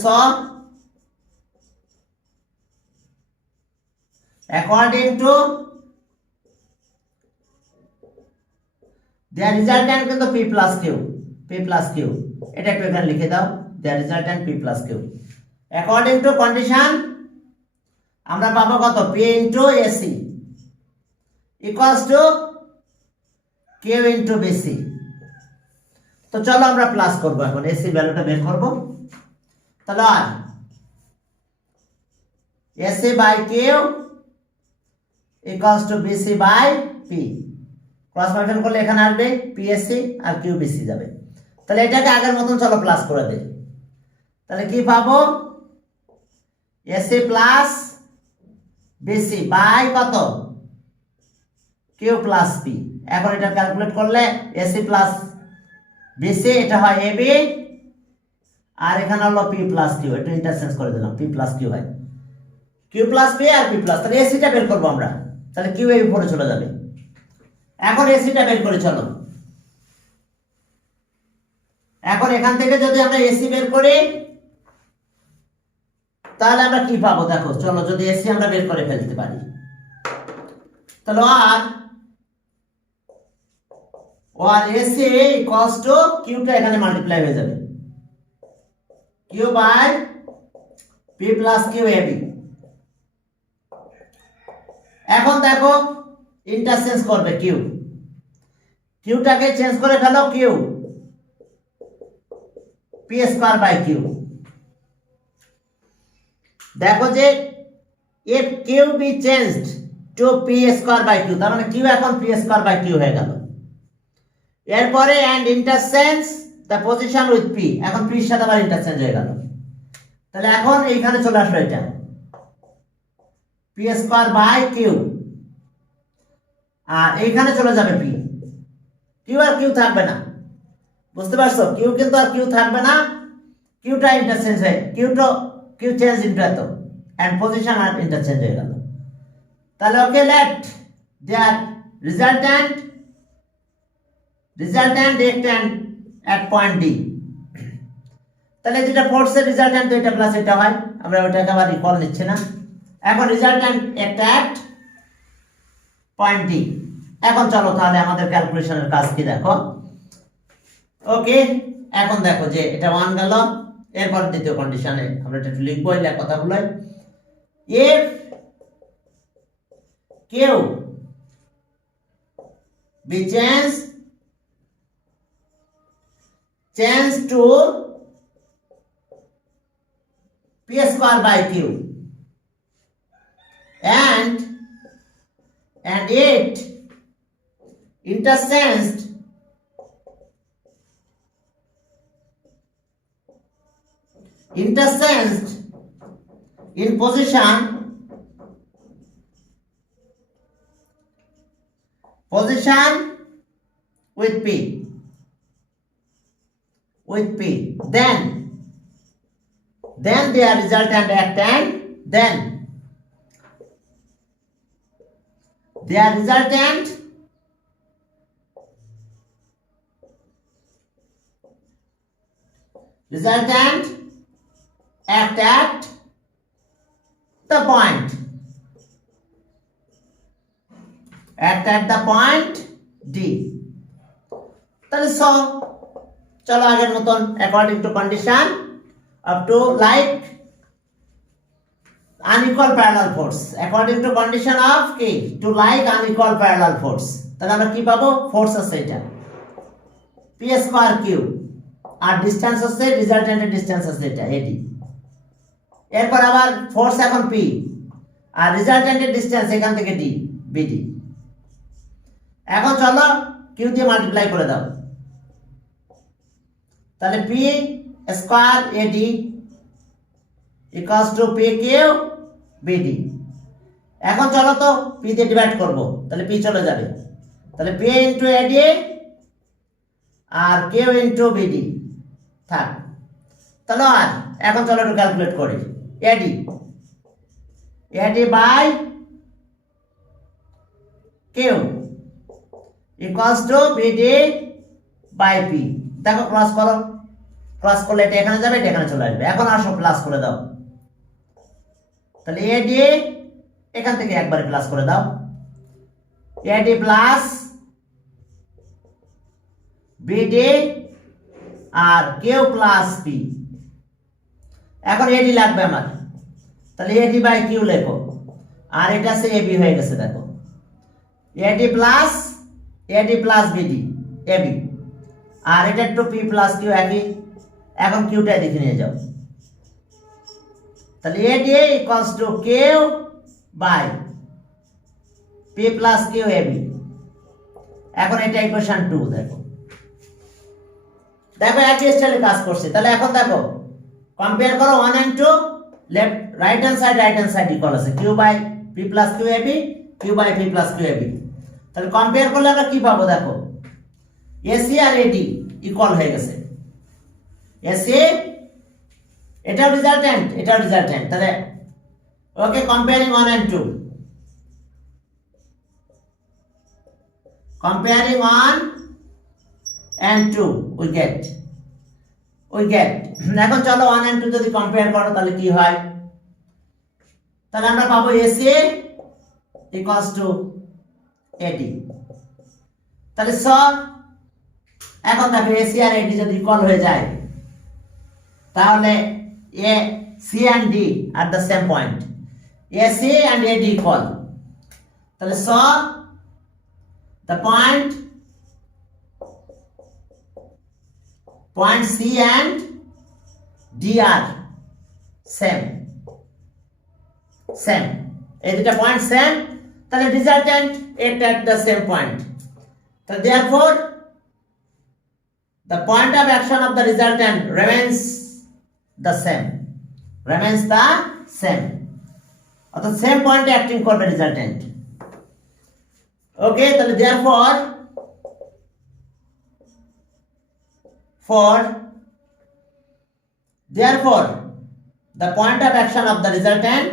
according to their resultant কিন্তু P plus Q, এটা একটু এখানে লিখে দাও, their resultant P plus Q, according to condition আমরা পাবো কত, P into AC equals to Q into BC। তো চলো আমরা প্লাস করব, এখন AC ভ্যালুটা বের করব। তাহলে আর AC by Q equals to BC by P, cross multiply করলে এখানে আসবে PSC আর QBC যাবে। তাহলে এটাকে আগের মতন চলো প্লাস করে দেই। তাহলে কি পাবো, AC প্লাস BC বাই কত, Q প্লাস P। এখন এটা ক্যালকুলেট করলে AC প্লাস BC এটা হয় AB, আর এখানে হলো P প্লাস Q, এটা ইন্টারচেঞ্জ করে দিলাম, P প্লাস Q হয় Q প্লাস P আর P প্লাস। তাহলে AC টা বের করব আমরা, তাহলে Q এর উপরে চলে যাবে। এখন AC টা বের করে চলো, এখন এখান থেকে যদি আমরা AC বের করি তাহলে আমরা কি পাবো দেখো, চলো যদি AC আমরা বের করে ফেলতে পারি, তাহলে আর AC equals to Q টা এখানে মাল্টিপ্লাই হয়ে যাবে, Q by P plus Q AB। এখন দেখো ইন্টারচেঞ্জ করবে Q টাকে চেঞ্জ করে ফেলো Q P square by Q। দেখো যে if Q be changed to P square by Q, তার মানে Q এখন P স্কয়ার বাই Q হয়ে গেল। এরপরে and interchange the position with P, এখন P এর সাথে আবার ইন্টারচেঞ্জ হয়ে গেল। তাহলে এখন এইখানে চলে আসলো এটা P স্কয়ার বাই Q, আর এইখানে চলে যাবে P, Q আর Q থাকবে না, বুঝতে পারছো? Q কিন্তু আর Q থাকবে না, Q টা ইন্টারচেঞ্জ হয়, Q চেঞ্জ ইনটু এত and position আর ইন্টারচেঞ্জ হয়ে গেল। তাহলে ওকে let their resultant act at point D, তাহলে যেটা ফোর্স এর রেজাল্ট্যান্ট তো এটা প্লাস এটা হয়, আমরা ওটাকে আবার ইকুয়াল নিচ্ছি না। এখন রেজাল্ট্যান্ট একটা অ্যাট পয়েন্ট ডি। এখন চলো তাহলে আমাদের ক্যালকুলেশনের কাজ কি দেখো। ওকে, এখন দেখো যে এটা 1 গেল, এরপর দ্বিতীয় কন্ডিশনে আমরা এটা একটু লিখবো এই কথাগুলো। if Q be change to P square by Q and it interchanged in position with P, then their resultant act and then their resultant act at the point D। তাহলে চলো আগের মতন according to condition up to like unequal parallel force according to condition of কি to like unequal parallel force তাহলে আমরা কি পাবো force আছে এটা p স্কয়ার q আর ডিসটেন্স আছে রিজাল্টেন্টের ডিসটেন্স আছে এটা AD এরপর আবার ফোর্স এখন p আর রিজাল্টেন্টের ডিসটেন্স এখান থেকে d BD এখন চলো q দিয়ে মাল্টিপ্লাই করে দাও তাহলে p square AD equals to PQ BD এখন চলো তো p দিয়ে ডিভাইড করব তাহলে p চলে যাবে তাহলে p into AD আর q into BD থাক তাহলে আর এখন চলো একটু ক্যালকুলেট করি AD by q equals to BD by p দেখো ক্রস করো ক্রস করলে এটা এখানে যাবে এটা এখানে চলে আসবে এখন আসো প্লাস করে দাও তাহলে AD এখান থেকে একবারে প্লাস করে দাও AD প্লাস BD আর Q প্লাস P এখন AD লাগবে আমার তাহলে AD বাই Q লেখো আর এটা আছে AB হয়ে গেছে দেখো AD প্লাস BD AB আর এটা একটু P প্লাস Q একই এখন Qটা দেখে নিয়ে যাও তাহলে AD equals to Q by P plus Q AB এখন এটা ইকুয়েশন 2 দেখো দেখো একই স্টাইলে কাজ করছে তাহলে এখন দেখো কম্পেয়ার করো 1 and 2 left right hand side equal আছে Q by P plus Q AB Q by P plus Q AB তাহলে কম্পেয়ার করলে আমরা কি পাবো দেখো AC আর AD ইকুয়াল হয়ে গেছে AC এটাও রেজাল্টেন্ট তাহলে ওকে comparing 1 and 2 comparing 1 and 2 we get এখন চলো 1 and 2 যদি কম্পেয়ার করো তাহলে কি হয় তাহলে আমরা পাবো AC equals to AD তাহলে এখন দেখো AC আর AD যদি ইকুয়াল হয়ে যায় তাহলে C and D at the same point AC and AD equal তাহলে the point C and D are same এই দুটো পয়েন্ট সেম তাহলে রিজাল্টেন্ট at the same point so therefore the point of action of the resultant remains the same অর্থাৎ same পয়েন্টে acting করবে রিজাল্টেন্ট ওকে তাহলে therefore the point of action of the resultant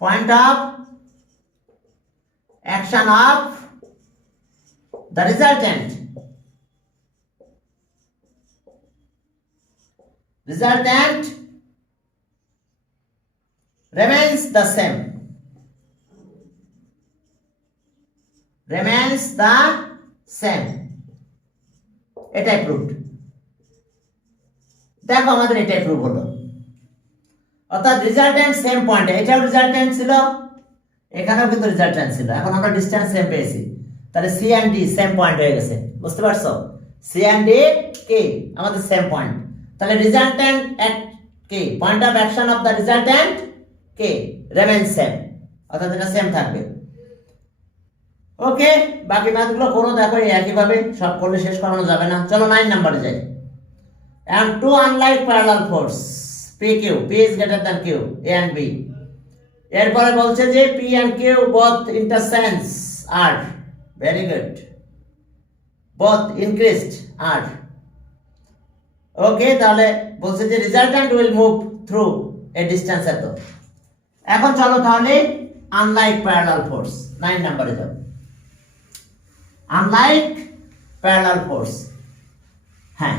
point of action of the resultant remains the same এটাই proved দেখো আমাদের এটাই prove হলো অর্থাৎ রিজাল্টেন্ট সেম পয়েন্টে এটাও রিজাল্টেন্ট ছিল এখানেও কিন্তু রিজাল্টেন্ট ছিল এখন আমরা ডিসটেন্স সেম পেয়েছি তাহলে C and D same point হয়ে গেছে বুঝতে পারছো C and D কি আমাদের সেম পয়েন্ট তাহলে রিজাল্টেন্ট এট কি point of action of the resultant কি রিমেইন সেম অর্থাৎ এটা সেম থাকবে ওকে বাকি ম্যাথগুলো করো দেখো একই ভাবে সব করলে শেষ করানো যাবে না চলো 9 নম্বরে যাই and two unlike parallel force PQ P is greater than Q A and B এরপরে বলছে যে P and Q both intersects R very good both increased R ওকে তাহলে বলছে যে রিজাল্টেন্ট will move through a distance এত এখন চলো তাহলে আনলাইক প্যারালাল ফোর্স 9 নম্বরে যাও আনলাইক প্যারালাল ফোর্স হ্যাঁ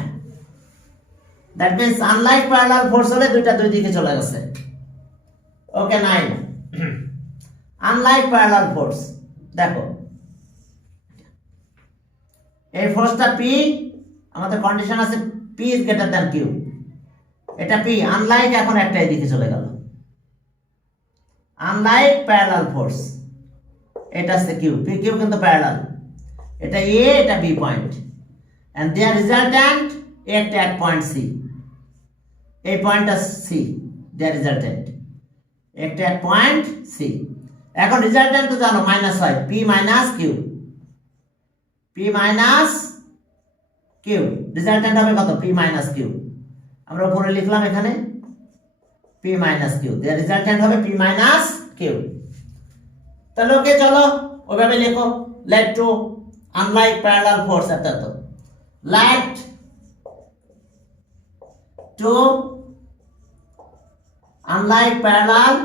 that means unlike parallel force হলে দুইটা দুই দিকে চলে গেছে ওকে 9 আনলাইক প্যারালাল ফোর্স দেখো এই ফোর্সটা P আমাদের কন্ডিশন আছে P is greater than Q এটা পি, আনলাইক এখন একটা এদিকে চলে গেল, আনলাইক প্যারালাল ফোর্স, এটা হচ্ছে কিউ, পি কিউ কিন্তু প্যারালাল, এটা এ এটা B point, and their resultant at point C, এই পয়েন্টটা C, their resultant at point C। এখন রেজাল্ট্যান্ট তো জানো মাইনাস হয়, P minus Q, P minus Q, resultant হবে কত, পি মাইনাস কিউ, আমরা উপরে লিখলাম এখানে P minus Q, their resultant হবে পি মাইনাস কিউ। তাহলে ওকে চলো ওইভাবে লেখো, let two unlike parallel force, এটা তো let two unlike parallel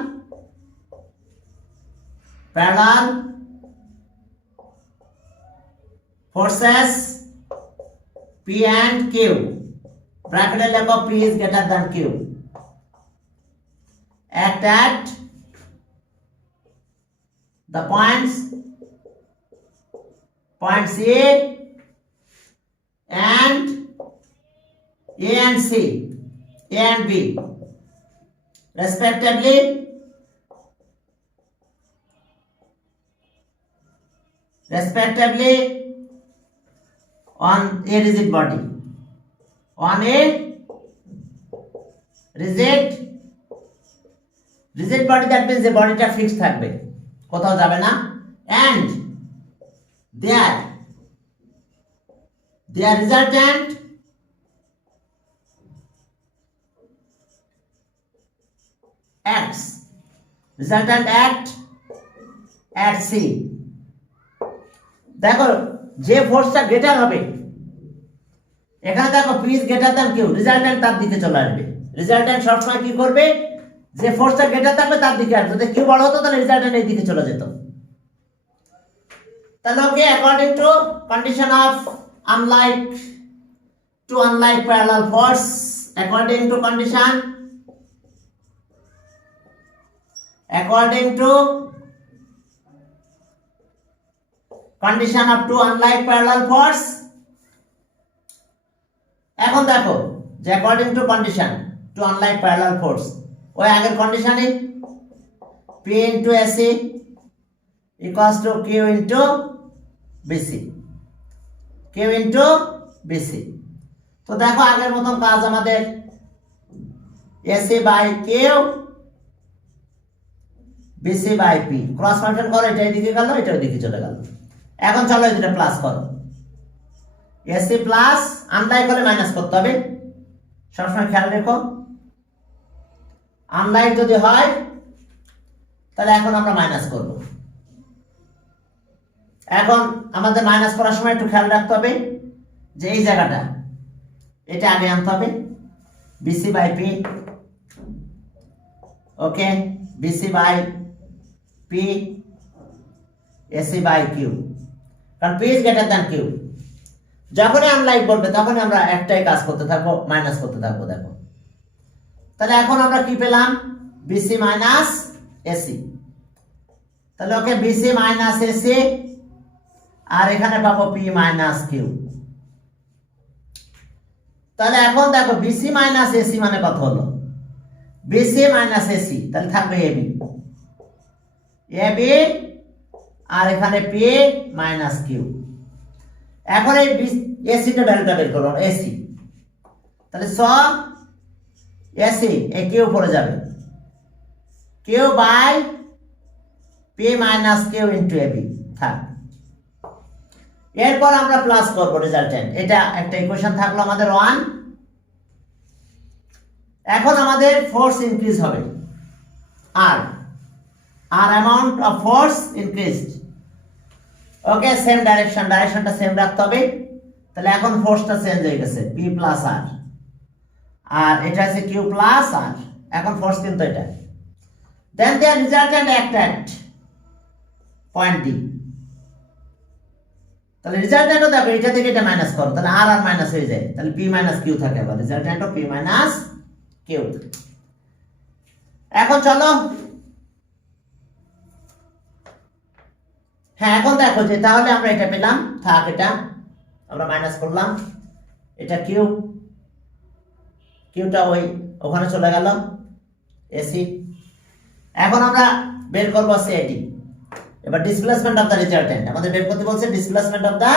forces P and Q, bracket লেখো P is greater than Q, act at the points C and A and C, A and B respectively, on a rigid body, on a rigid body, that means the bodyটা fixed থাকবে, কোথাও যাবে না, and their resultant acts, resultant act at C। দেখো যে ফোর্সটা greater হবে, এখানে দেখো P is greater than Q, resultant তার দিকে চলে আসবে, রেজাল্ট্যান্ট সবসময় কি করবে, যে ফোর্সটা গ্রেটার থাকবে তার দিকে আসবে, যদি কিউ বড় হতো তাহলে রেজাল্ট্যান্ট এই দিকে চলে যেত। তাহলে okay, according to condition of unlike parallel force, according to condition of two unlike parallel force। এখন দেখো যে according to condition two unlike parallel force, ওই আগের কন্ডিশনে P into AC equals to Q into BC। তো দেখো আগের মতন কাজ আমাদের, AC by Q BC by P, cross function করো, এটা এদিকে গেল এটা ওইদিকে চলে গেল। এখন চলো এই দুটো প্লাস করো, AC প্লাস আনলাইক হলে মাইনাস করতে হবে, সবসময় খেয়াল রেখো, আনলাইক যদি হয় তাহলে এখন আমরা মাইনাস করব। এখন আমাদের মাইনাস করার সময় একটু খেয়াল রাখতে হবে যে এই জায়গাটা এটা আগে আনতে হবে, BC by P, okay, BC by P, AC by Q, কারণ P is greater than Q। যখনই আনলাইক বলবে তখনই আমরা একটাই কাজ করতে থাকবো, মাইনাস করতে থাকবো। দেখো তাহলে এখন আমরা কি পেলাম, BC মাইনাস AC, তাহলে ওকে BC মাইনাস AC, আর এখানে পাবো P মাইনাস Q। তাহলে এখন দেখো BC মাইনাস AC মানে কত হলো, BC মাইনাস AC, তাহলে থাকবে AB, আর এখানে P মাইনাস Q। এখন এই AC টা ভ্যালুটা বের করো, AC, তাহলে AC এই Q পড়ে যাবে, Q by P minus Q into AB থাক। এরপর আমরা প্লাস করব রেজাল্ট্যান্ট, এটা একটা ইকুয়েশন থাকলো আমাদের 1। এখন আমাদের ফোর্স ইনক্রিজ হবে, আর amount of force increased, okay, same ডাইরেকশনটা সেম রাখতে হবে। তাহলে এখন ফোর্সটা চেঞ্জ হয়ে গেছে, P প্লাস R, আর এটা আছে Q প্লাস R, এখন ফোর্স কিন্তু এটা। Then there resultant act at point D, তাহলে রেজাল্ট্যান্টও দেখো এটা থেকে এটা মাইনাস করো, তাহলে আর মাইনাস হয়ে যায়, তাহলে P মাইনাস Q থাকে, আবার রেজাল্ট্যান্টও P মাইনাস Q। এখন চলো, হ্যাঁ এখন দেখো যে তাহলে আমরা এটা পেলাম, থাক এটা আমরা মাইনাস করলাম, এটা কিউটা ওই ওখানে চলে গেল এসি। এখন আমরা বের করবো সিআইডি। এবার ডিসপ্লেসমেন্ট অফ দ্য রিজাল্টেন্ট আমাদের বের করতে বলছে, displacement of the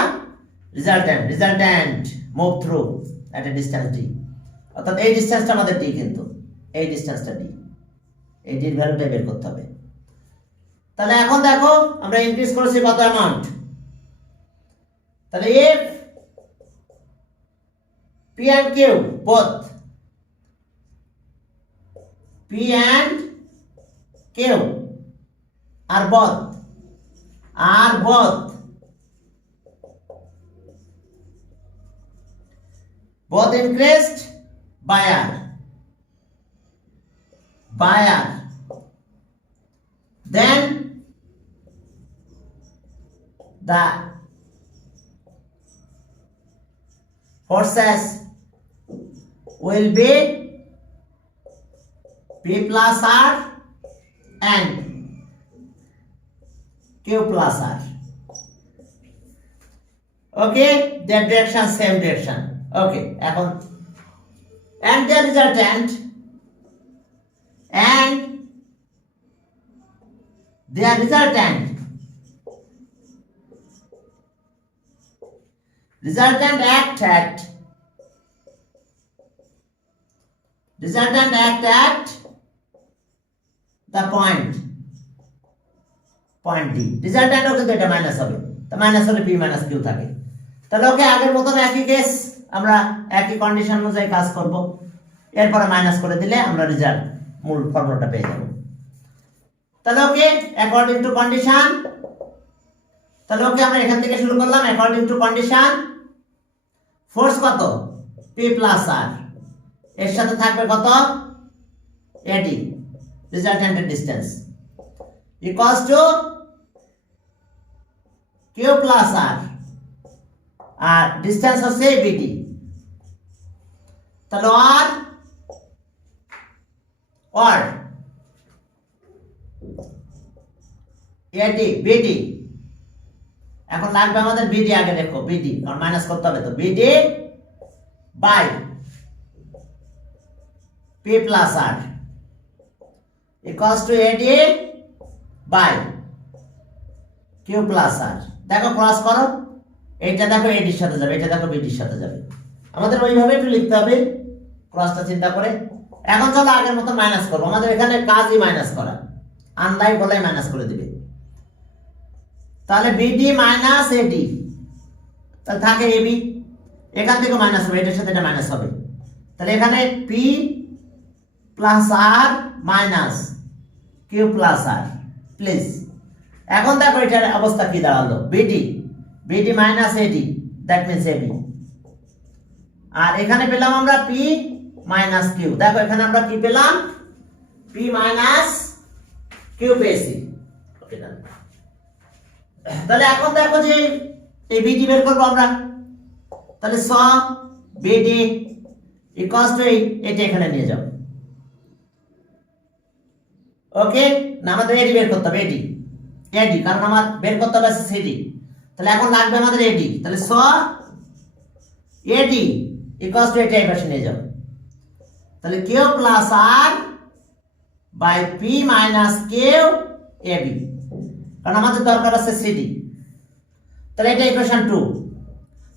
রিজাল্টেন্ট move through at A distance D, অর্থাৎ এই ডিসটেন্সটা আমাদের ডি, কিন্তু এই ডিসটেন্সটা ডি, এই ডির ভ্যালুটা বের করতে হবে। তাহলে এখন দেখো আমরা ইনক্রিজ করেছি কত অ্যামাউন্ট, তাহলে if P and Q both P and Q are both increased by R, then the forces will be P plus R and Q plus R. Okay, their direction same direction. Okay, এখন and their resultant act at the point D. রিজাল্ট্যান্ট কিন্তু এটা minus হবে, তো minus হলে P minus Q থাকে। তাহলে ওকে আগের মতন একই কেস, আমরা একই কন্ডিশন অনুযায়ী কাজ করব, এরপরে মাইনাস করে দিলে আমরা রেজাল্ট মূল ফর্মুলাটা পেয়ে যাব। তাহলে ওকে অ্যাকর্ডিং টু কন্ডিশন, তাহলে ওকে আমরা এখান থেকে শুরু করলাম। অ্যাকর্ডিং টু কন্ডিশন ফোর্স কত P প্লাস R, এর সাথে থাকবে কত AD রিজাল্ট্যান্টের distance equals to Q plus R, আর ডিসটেন্স হচ্ছে BD। তাহলে or AD BD, এখন লাগবে আমাদের BD, আগে দেখো BD কারণ মাইনাস করতে হবে, তো BD by P plus R equals to AD by Q plus R। দেখো ক্রস করো, এইটা দেখো AD এর সাথে যাবে, এটা দেখো BD এর সাথে যাবে, আমাদের ওইভাবে একটু লিখতে হবে ক্রসটা চিন্তা করে। এখন চলো আগের মতো মাইনাস করবো, আমাদের এখানে কাজই মাইনাস করা, আনলাই বলাই মাইনাস করে দিবে। তাহলে BD মাইনাস AD, তাহলে থাকে AB, এখান থেকে মাইনাস হবে, এটার সাথে এটা মাইনাস হবে, তাহলে এখানে P plus R minus Q plus R please. এখন দেখো এটার অবস্থা কি দাঁড়ালো, BD minus AD, that means AB, আর এখানে পেলাম আমরা P মাইনাস Q। দেখো এখানে আমরা কি পেলাম, P মাইনাস Q পেয়েছি। ওকে ডান। তাহলে এখন দেখো যে এই BD বের করবো আমরা, তাহলে স BD ইকুয়ালস টু এটা এখানে নিয়ে যাও। ওকে, না আমাদের AD বের করতে হবে, AD কারণ আমার বের করতে হবে CD, তাহলে এখন লাগবে আমাদের AD, তাহলে স AD ইকুয়ালস টু এটা এই পাশে নিয়ে যাও, তাহলে Q plus R by P minus Q AB, কারণ আমাদের দরকার আছে CD, তাহলে এটা ইকুয়েশন 2।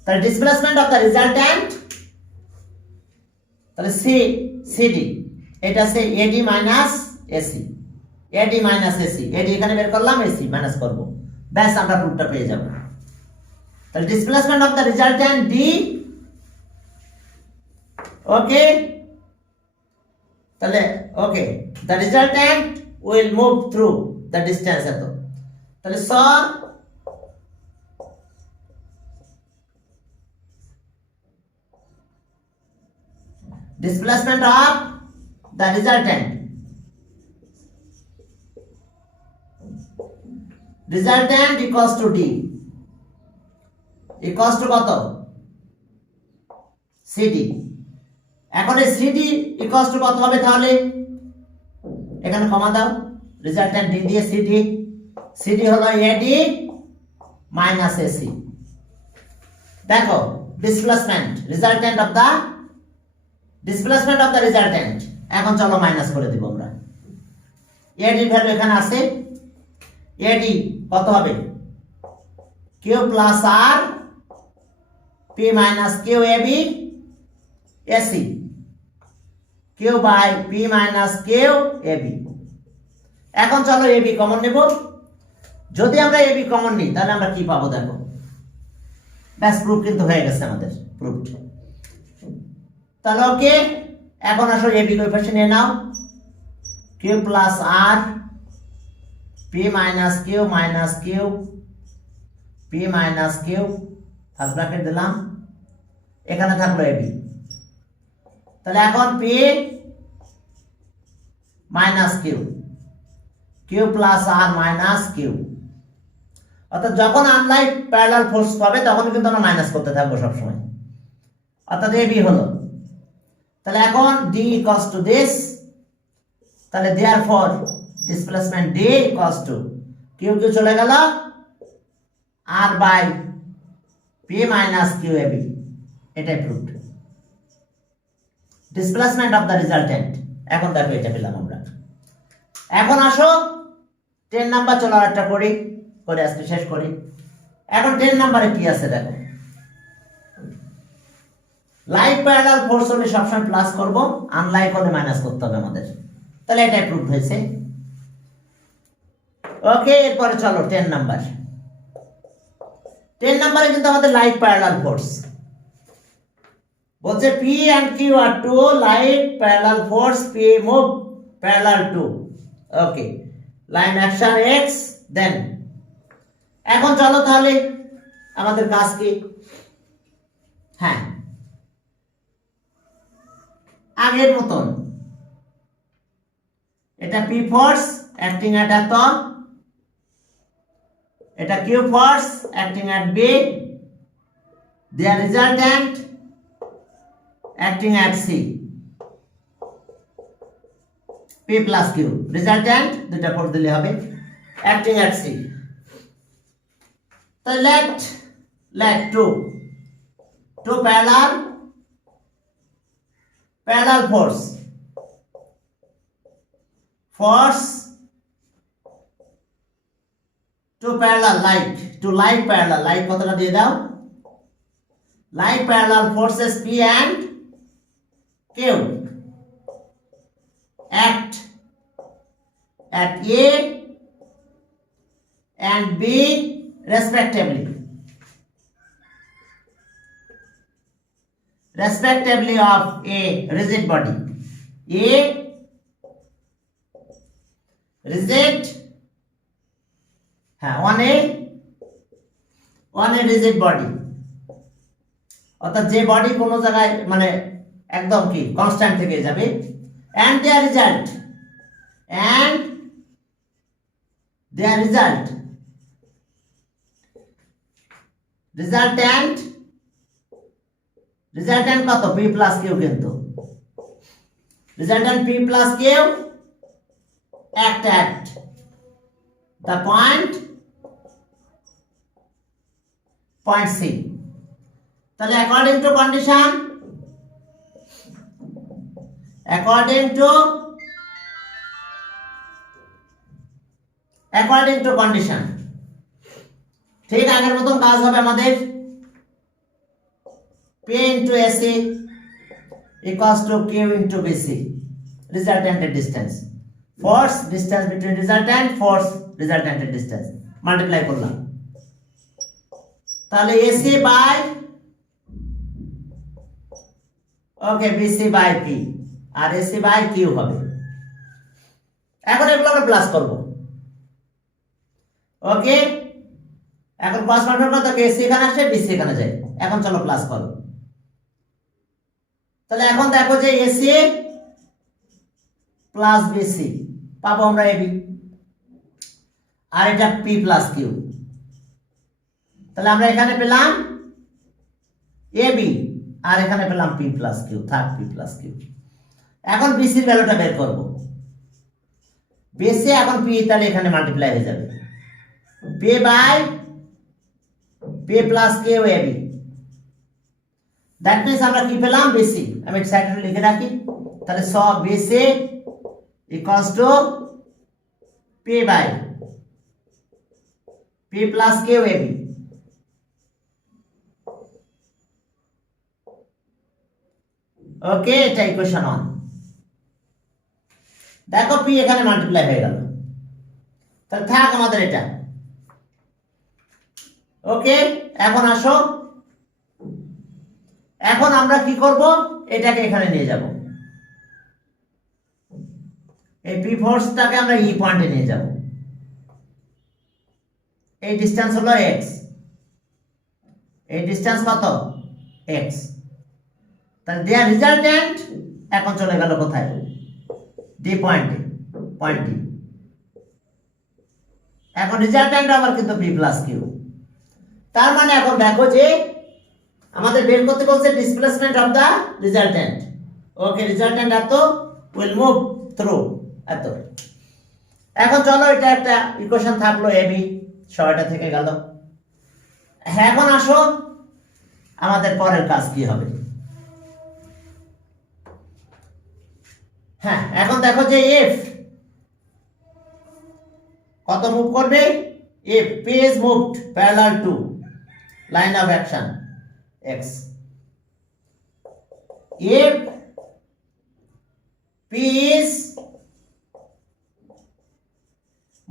তাহলে ডিসপ্লেসমেন্ট অফ দ্য রিজাল্ট্যান্ট, তাহলে CD এটা আছে AD minus AC, AD minus AC, AD এখানে বের করলাম, AC মাইনাস করব, ব্যাস আমরা প্রুফটা পেয়ে যাব। তাহলে displacement of the resultant D, okay, তাহলে okay the resultant will move through the distance এত, তাহলে স displacement of the resultant equals to D equals to কত CD। এখন এই CD equals to কত হবে, তাহলে এখানে কমা দাও, রিজাল্ট্যান্ট D দিয়ে CD হলো AD মাইনাস AC। দেখো ডিসপ্লেসমেন্ট রিজাল্ট্যান্ট অফ দ্য এখন চলো মাইনাস করে দিব আমরা। এডি ভ্যালু এখানে আছে, এডি কত হবে, Q plus R P minus Q AB AC Q by P minus Q AB. এখন চলো এবি কমন নেব। যদি আমরা এবি কমন নিই তাহলে আমরা কি পাবো দেখো, ব্যাস প্রুফ কিন্তু হয়ে গেছে আমাদের, প্রুফ। তাহলে ওকে, এখন আসো এবি কোএফিসিয়েন্ট নিয়ে নাও, Q plus R P minus Q P minus Q, first bracket দিলাম, এখানে থাকলো এবি। তাহলে এখন P minus Q plus R minus Q, অর্থাৎ যখন আনলাইক প্যারালাল ফোর্স পাবে তখন কিন্তু আমরা মাইনাস করতে থাকবো সবসময়, অর্থাৎ এবি হলো। তাহলে এখন ডি ইকুয়ালস টু দিস, তাহলে therefore displacement D equals to Q Q চলে গেল আর by P minus Q AB, এটাই proved displacement of the resultant. এখন দেখো এটা পেলাম আমরা। এখন আসো 10 নাম্বার, চলো আরেকটা করি, করে আজকে শেষ করি। এখন 10 নাম্বারে কি আছে দেখো, লাইক প্যারালাল ফোর্স হলে সবসময় প্লাস করব, আনলাইক হলে মাইনাস করতে হবে আমাদের। তাহলে এটাই প্রুফ হয়েছে। ওকে, এরপরে চলো 10 নাম্বার। 10 নাম্বারে কিন্তু আমাদের লাইক প্যারালাল ফোর্স বলছে, P and Q are two like parallel force, P move parallel to, okay, line action X. Then এখন চলো তাহলে আমাদের কাজ কি, হ্যাঁ আগের মতন, এটা P force acting at A, এটা Q force acting at B, there resultant acting at C, P plus Q, resultant দুটা ফোর্স দিলে হবে, অ্যাক্টিং এট সি। তো let two parallel force to parallel like parallel like কতটা দিয়ে দাও, like parallel forces P and Q act at A and B respectively of a rigid body, a rigid, on a rigid body, অর্থাৎ যে body কোনো জায়গায় মানে একদম কি কনস্ট্যান্ট থেকে যাবে, and their result resultant কত, p প্লাস কিউ, কিন্তু resultant p plus Q act at the point C। তাহলে according to condition ঠিক আগের মতন কাজ হবে আমাদের, P into AC equals to Q into BC, resultant distance, force distance between resultant, force resultant distance, multiply করলাম, তাহলে AC by okay BC by P R AC by Q হবে। এখন এগুলো আমরা প্লাস করব, ওকে। এখন ক্রস মাল্টিপ্লাই করতে AC এখানে আসে, BC এখানে যায়, এখন চলো প্লাস করো। তাহলে এখন দেখো যে AC প্লাস BC পাবো আমরা AB, আর এটা P প্লাস Q, তাহলে আমরা এখানে পেলাম AB আর এখানে পেলাম P প্লাস Q, থাক P প্লাস Q। এখন BC এর ভ্যালুটা বের করব, BC এখন P, তাহলে এখানে মাল্টিপ্লাই হয়ে যাবে, P by P plus Q AB, that means আমরা কি পেলাম, BC, আমি সাইডে লিখে রাখি, তাহলে সব BC equals to P by P plus Q AB. Okay, এটা ইকুয়েশন 1। দেখো পি এখানে মাল্টিপ্লাই হয়ে গেল, তাহলে থাক আমাদের এটা। ওকে, এখন আসো, এখন আমরা কি করব, এটাকে এখানে নিয়ে যাব, এই পি ফোর্সটাকে আমরা ই পয়েন্টে নিয়ে যাব। এই ডিসটেন্স হলো এক্স, এই ডিসটেন্স কত এক্স। তাহলে দেয়ার রেজাল্টেন্ট এখন চলে গেল কোথায়, ডি পয়েন্টে, পয়েন্ট ডি। এখন রেজাল্টেন্ট আবার কিন্তু পি প্লাস কিউ। তার মানে এখন দেখো যে আমাদের বের করতে বলছে displacement of the resultant. Okay, resultant এত উইল মুভ থ্রু এত। এখন চলো, এটা একটা ইকুয়েশন থাকলো এবি, সবটা থেকে গেল। এখন আসো আমাদের পরের কাজ কি হবে। হ্যাঁ, এখন দেখো যে এফ কত মুভ করবে, F P is moved parallel to line of action x. F P is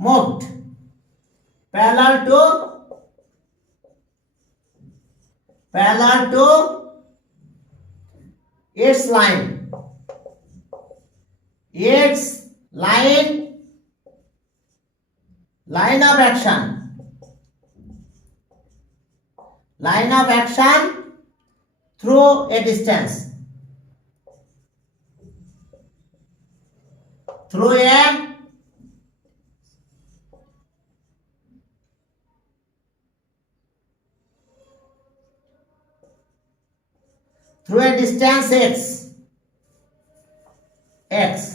moved parallel to its line of action through a distance, through a distance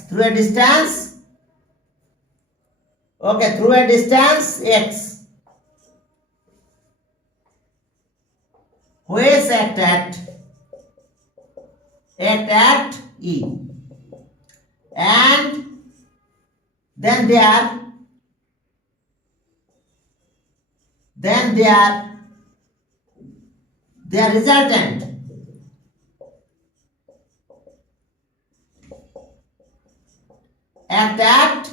through a distance, okay, through a distance x, which act at E, and then their resultant act at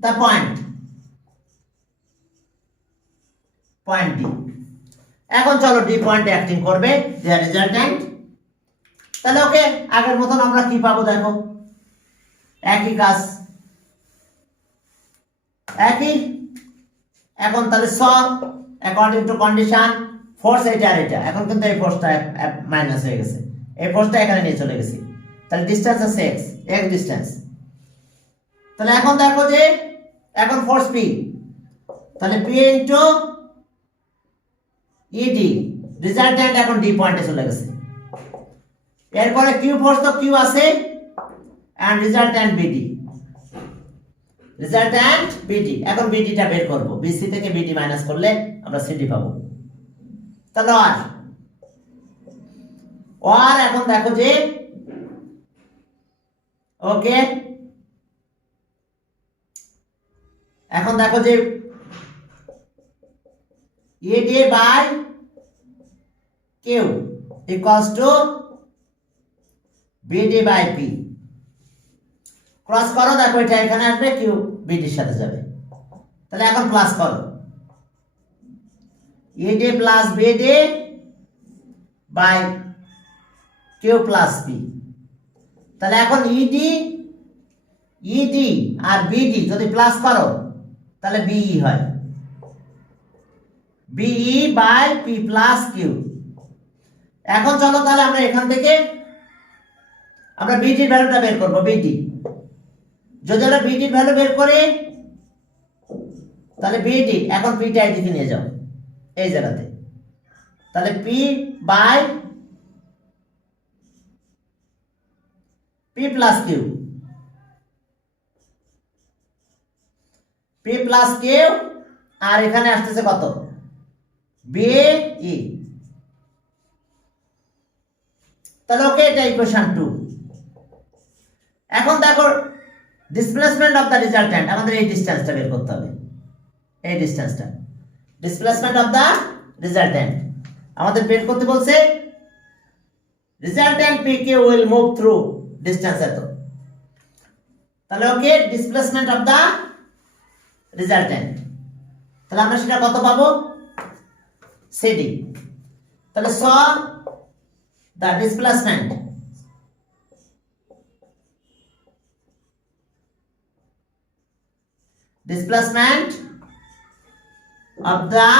the point D। এখন চলো D পয়েন্টে acting করবে দেয়ার resultant. তাহলে ওকে, আগের মতন আমরা কি পাবো দেখো, একই কাজ, একই। এখন তাহলে স অ্যাকর্ডিং টু কন্ডিশন ফোর্স এটা আর এটা, এখন কিন্তু এই ফোর্সটা মাইনাস হয়ে গেছে, এই ফোর্সটা এখানে নিয়ে চলে গেছে। তাহলে ডিসটেন্স আছে এক্স, এক্স ডিসটেন্স। তাহলে এখন দেখো যে এখন ফোর্স পি, তাহলে পি ইনটু ইডি, রেজাল্টেন্ট এখন ডি পয়েন্টে চলে গেছে। এরপরে কিউ ফোর্স তো কিউ আছে, and resultant BD, resultant BD. এখন বিডিটা বের করব, বিসি থেকে বিডি মাইনাস করলে আমরা সিডি পাবো। তাহলে আর এখন দেখো যে ওকে, এখন দেখো যে AD by Q equals to BD by P. Cross করো, দেখো এটা এখানে আসবে, কিউ বিডির সাথে যাবে। তাহলে এখন প্লাস করো, AD plus BD by Q plus P. তাহলে এখন ইডি আর বিডি যদি প্লাস করো তাহলে বিই হয়, BE by P plus Q. এখন চলো তাহলে আমরা এখান থেকে আমরা বিডির ভ্যালুটা বের করব। বিডি যদি আমরা বিডির ভ্যালু বের করি, তাহলে বিডি এখন পিটা এদিকে নিয়ে যাও এই জায়গাতে, তাহলে P by P plus Q, P plus Q, আর এখানে আসতেছে কত, বিই। তাহলে ওকে, এটা ইকুয়েশন 2। এখন দেখো ডিসপ্লেসমেন্ট অফ দ্য রেজাল্ট্যান্ট, আমাদের এই ডিসটেন্সটা বের করতে হবে, এই ডিসটেন্সটা, ডিসপ্লেসমেন্ট অফ দ্য রেজাল্ট্যান্ট আমাদের বের করতে বলছে। Resultant PQ will move through distance এত, তাহলে ওকে ডিসপ্লেসমেন্ট অফ দ্য রেজাল্ট্যান্ট, তাহলে আমরা সেটা কত পাবো, CD। তাহলে saw the displacement of the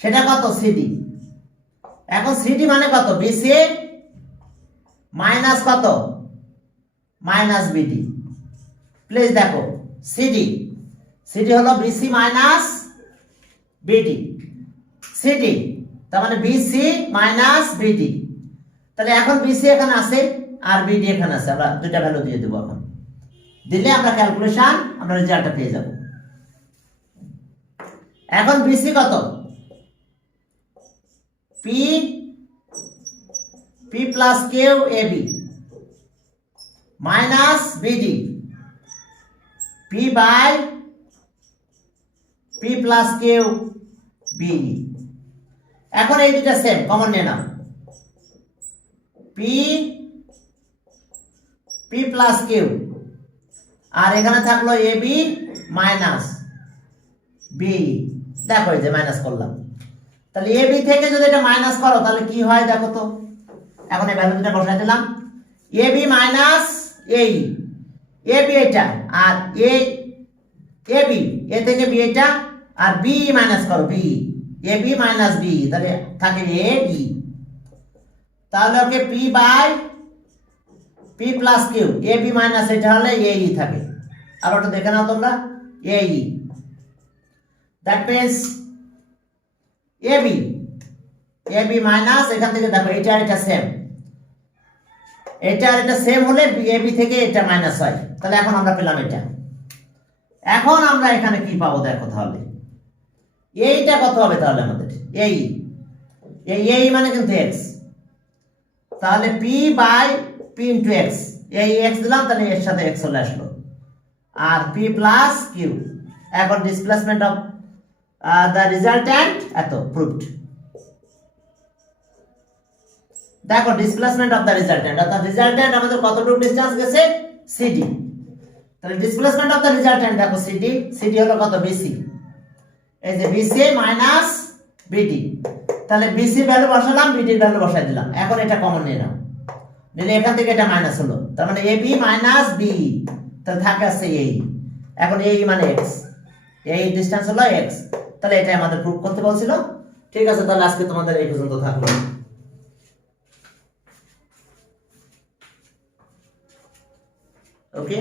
সেটা কত, CD। এখন CD মানে কত, BC মাইনাস কত, মাইনাস BD। প্লিজ দেখো CD হলো BC মাইনাস BD, CD তার মানে BC মাইনাস BD। তাহলে এখন BC এখানে আছে আর BD এখানে আছে, আমরা দুইটা ভ্যালু দিয়ে দেবো। এখন দিলে আমরা ক্যালকুলেশন, আমরা রেজাল্টটা পেয়ে যাব। এখন BC কত, P plus Q AB minus BD P by P plus Q BE। এখন এই দুটা সেম, কমন নিয়ে নাও, P প্লাস কিউ, আর এখানে থাকলো AB মাইনাস BE। দেখো এই যে মাইনাস করলাম, তাহলে AB থেকে যদি এটা মাইনাস করো তাহলে কি হয় দেখো তো। এখন এই ভ্যালু দুটো বসাই দিলাম, AB মাইনাস AE, AB এটা আর AB এ থেকে B এটা, আর BE মাইনাস করো BE, AB মাইনাস BE, তাহলে থাকে AE। তাহলে okay P by P plus Q, AB minus এটা হলে AE থাকে। আর ওটা দেখে নাও তোমরা, AE, that means AB minus, এখান থেকে দেখো এটা আর এটা সেম, এটা আর এটা সেম হলে AB থেকে এটা মাইনাস হয়, তাহলে এখন আমরা পেলাম এটা। এখন আমরা এখানে কি পাবো দেখো, তাহলে এইটা কত হবে, তাহলে আমাদের এই মানে কিন্তু x, তাহলে P by P into x, এই x দিলাম, তাহলে এর সাথে x চলে আসলো, আর P প্লাস কিউ। এখন ডিসপ্লেসমেন্ট অফ দ্য রেজাল্ট্যান্ট এত প্রুভড। দেখো ডিসপ্লেসমেন্ট অফ দ্য রেজাল্ট্যান্ট, অর্থাৎ রেজাল্ট্যান্ট আমাদের কতটুকু ডিসটেন্স গেছে, CD। তাহলে ডিসপ্লেসমেন্ট অফ দ্য রেজাল্ট্যান্ট দেখো CD হলো কত, BC, এই যে BC মাইনাস BD। তাহলে BC ভ্যালু বসালাম, BD এর ভ্যালু বসাই দিলাম। এখন এটা কমন নিয়ে নাও, নিলে এখান থেকে এটা মাইনাস হলো, তার মানে AB মাইনাস BE, তাহলে থাকে আছে AE। এখন AE মানে x, এই ডিসটেন্স হলো x, তাহলে এটা আমাদের প্রুভ করতে বলছিল। ঠিক আছে, তাহলে আজকে তোমাদের এই পর্যন্ত থাকলো। ওকে।